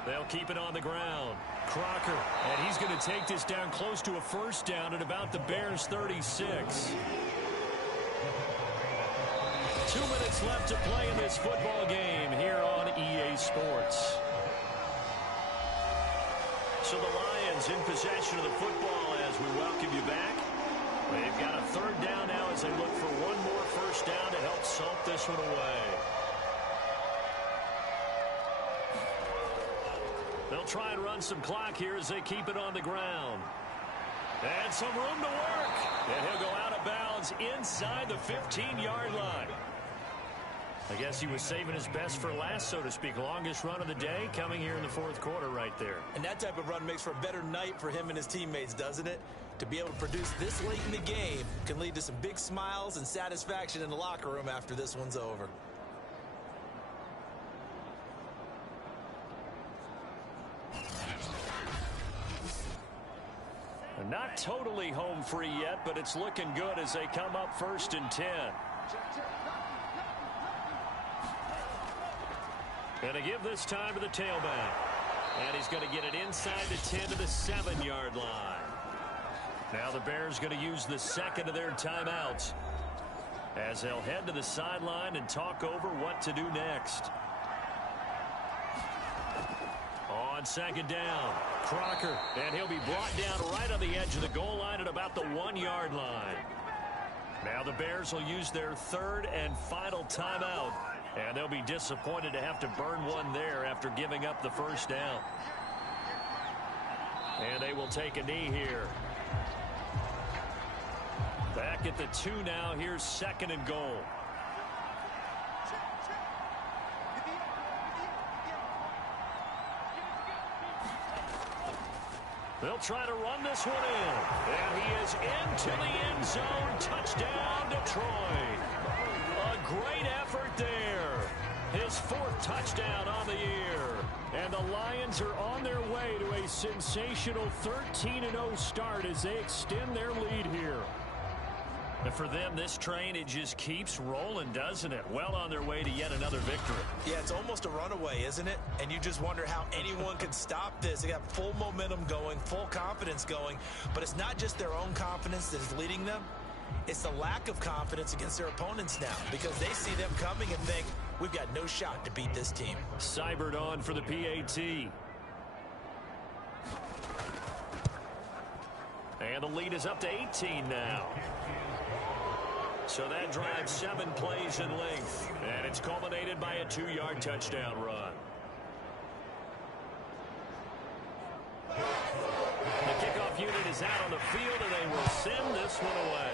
They'll keep it on the ground. Crocker, and he's going to take this down close to a first down at about the Bears' 36. 2 minutes left to play in this football game here on EA Sports. So the Lions in possession of the football as we welcome you back. They've got a 3rd down now as they look for one more first down to help salt this one away. They'll try and run some clock here as they keep it on the ground. And some room to work. And he'll go out of bounds inside the 15-yard line. I guess he was saving his best for last, so to speak. Longest run of the day coming here in the 4th quarter right there. And that type of run makes for a better night for him and his teammates, doesn't it? To be able to produce this late in the game can lead to some big smiles and satisfaction in the locker room after this one's over. Not totally home free yet, but it's looking good as they come up 1st and 10. Going to give this time to the tailback. And he's going to get it inside the 10 to the 7-yard line. Now the Bears going to use the 2nd of their timeouts as they'll head to the sideline and talk over what to do next. On 2nd down, Crocker, and he'll be brought down right on the edge of the goal line at about the 1-yard line. Now the Bears will use their 3rd and final timeout, and they'll be disappointed to have to burn one there after giving up the first down. And they will take a knee here. Back at the 2 now. Here's 2nd and goal. They'll try to run this one in. And he is into the end zone. Touchdown, Detroit. A great effort there. His 4th touchdown on the year. And the Lions are on their way to a sensational 13-0 start as they extend their lead here. And for them, this train, it just keeps rolling, doesn't it? Well on their way to yet another victory. Yeah, it's almost a runaway, isn't it? And you just wonder how anyone could stop this. They got full momentum going, full confidence going. But it's not just their own confidence that is leading them. It's the lack of confidence against their opponents now because they see them coming and think, we've got no shot to beat this team. Seibert on for the PAT. And the lead is up to 18 now. So that drives 7 plays in length, and it's culminated by a 2-yard touchdown run. The kickoff unit is out on the field, and they will send this one away.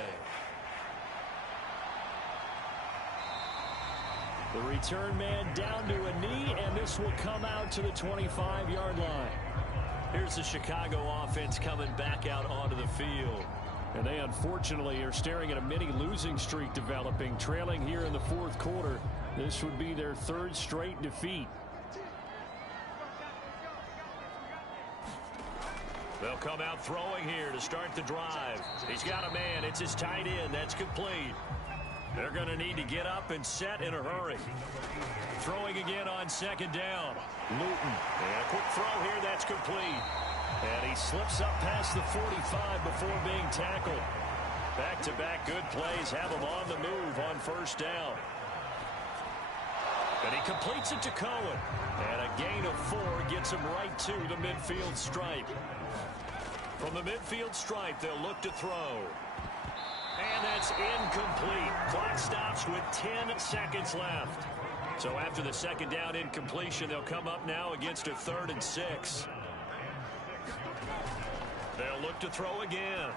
The return man down to a knee, and this will come out to the 25-yard line. Here's the Chicago offense coming back out onto the field. And they unfortunately are staring at a mini losing streak developing, trailing here in the 4th quarter. This would be their 3rd straight defeat. They'll come out throwing here to start the drive. He's got a man. It's his tight end. That's complete. They're going to need to get up and set in a hurry. Throwing again on 2nd down. Luton. And a quick throw here. That's complete. And he slips up past the 45 before being tackled. Back-to-back good plays have him on the move on 1st down. And he completes it to Cohen. And a gain of 4 gets him right to the midfield stripe. From the midfield stripe, they'll look to throw. And that's incomplete. Clock stops with 10 seconds left. So after the 2nd down incompletion, they'll come up now against a 3rd and 6. They'll look to throw again.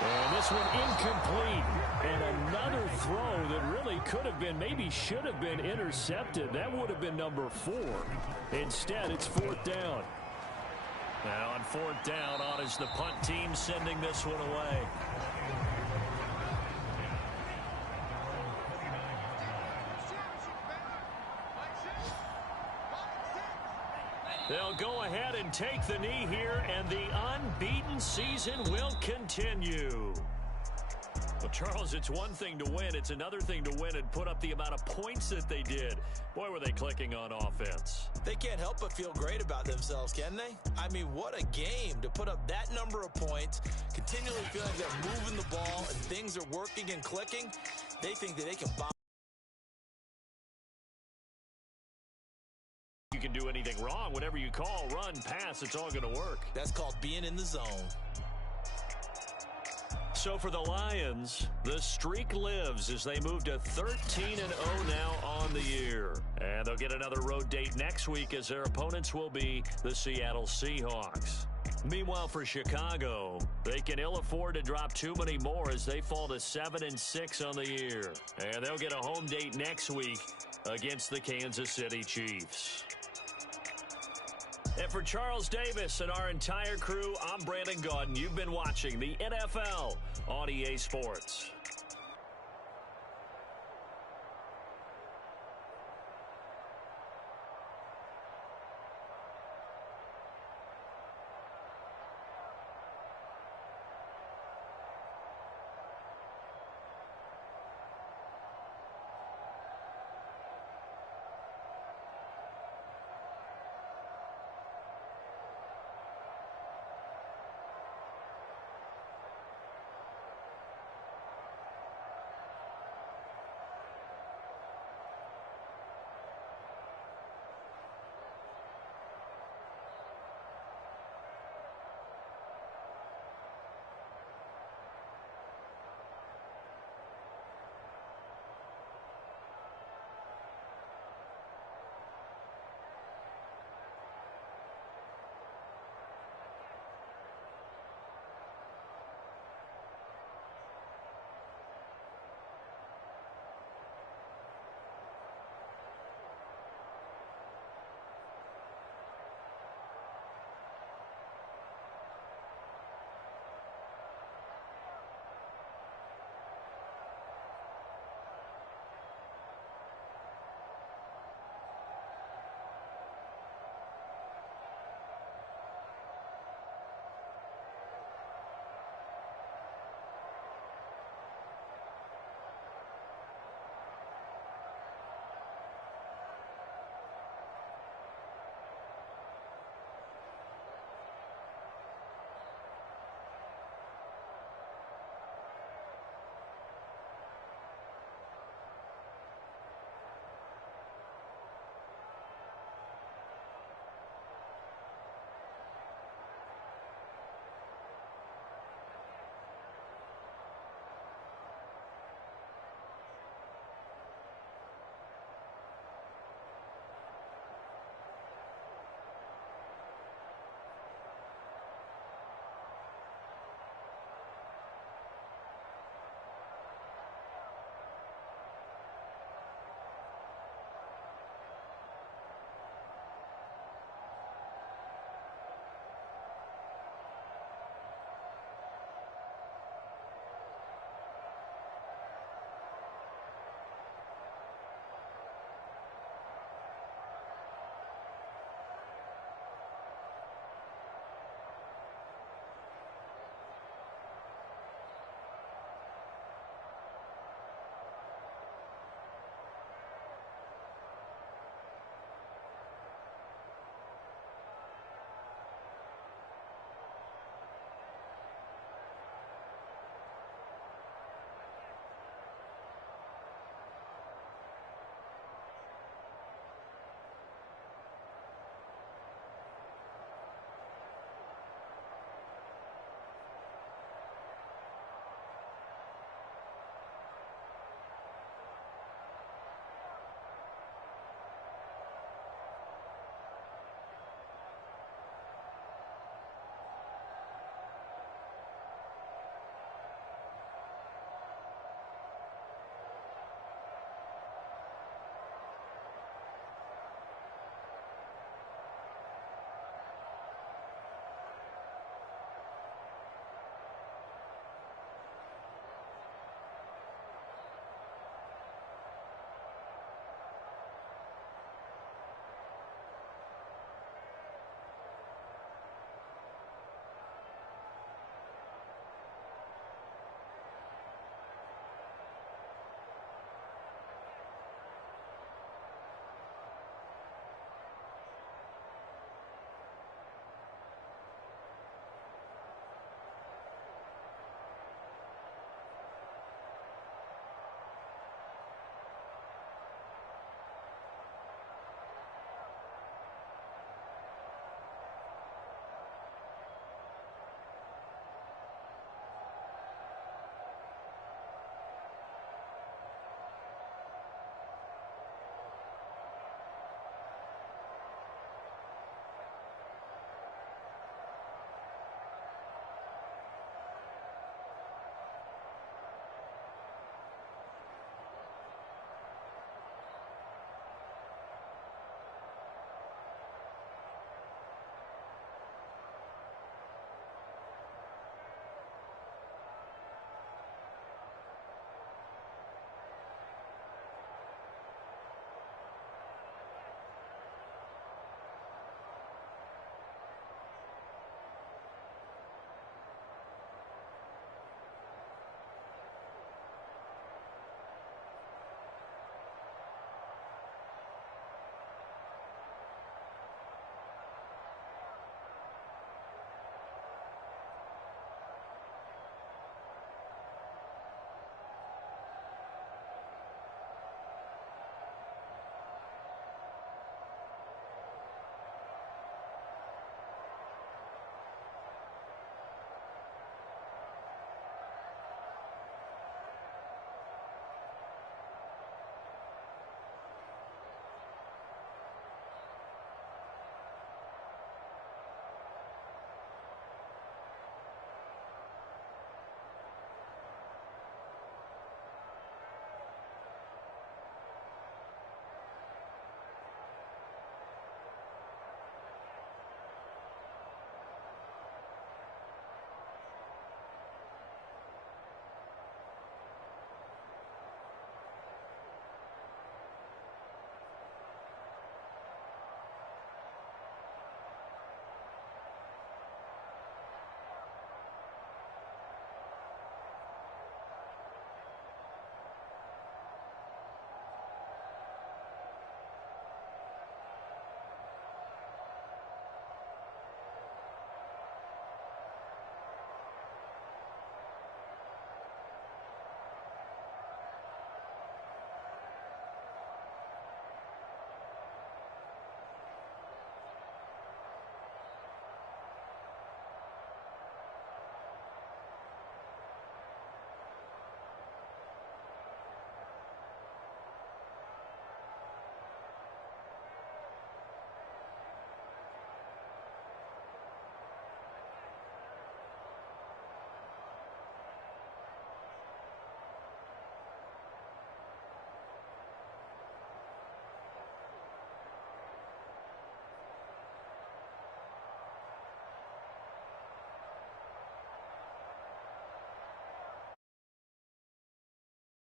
And this one incomplete. And another throw that really could have been, maybe should have been intercepted. That would have been number 4. Instead, it's 4th down. Now on 4th down, on is the punt team sending this one away. They'll go ahead and take the knee here, and the unbeaten season will continue. Well, Charles, it's one thing to win. It's another thing to win and put up the amount of points that they did. Boy, were they clicking on offense. They can't help but feel great about themselves, can they? I mean, what a game to put up that number of points, continually feeling they're moving the ball and things are working and clicking. They think that they can bomb. You can do anything wrong. Whatever you call, run, pass, it's all going to work. That's called being in the zone. So for the Lions, the streak lives as they move to 13-0 now on the year. And they'll get another road date next week as their opponents will be the Seattle Seahawks. Meanwhile, for Chicago, they can ill afford to drop too many more as they fall to 7-6 on the year. And they'll get a home date next week against the Kansas City Chiefs. And for Charles Davis and our entire crew, I'm Brandon Gaudin. You've been watching the NFL on EA Sports.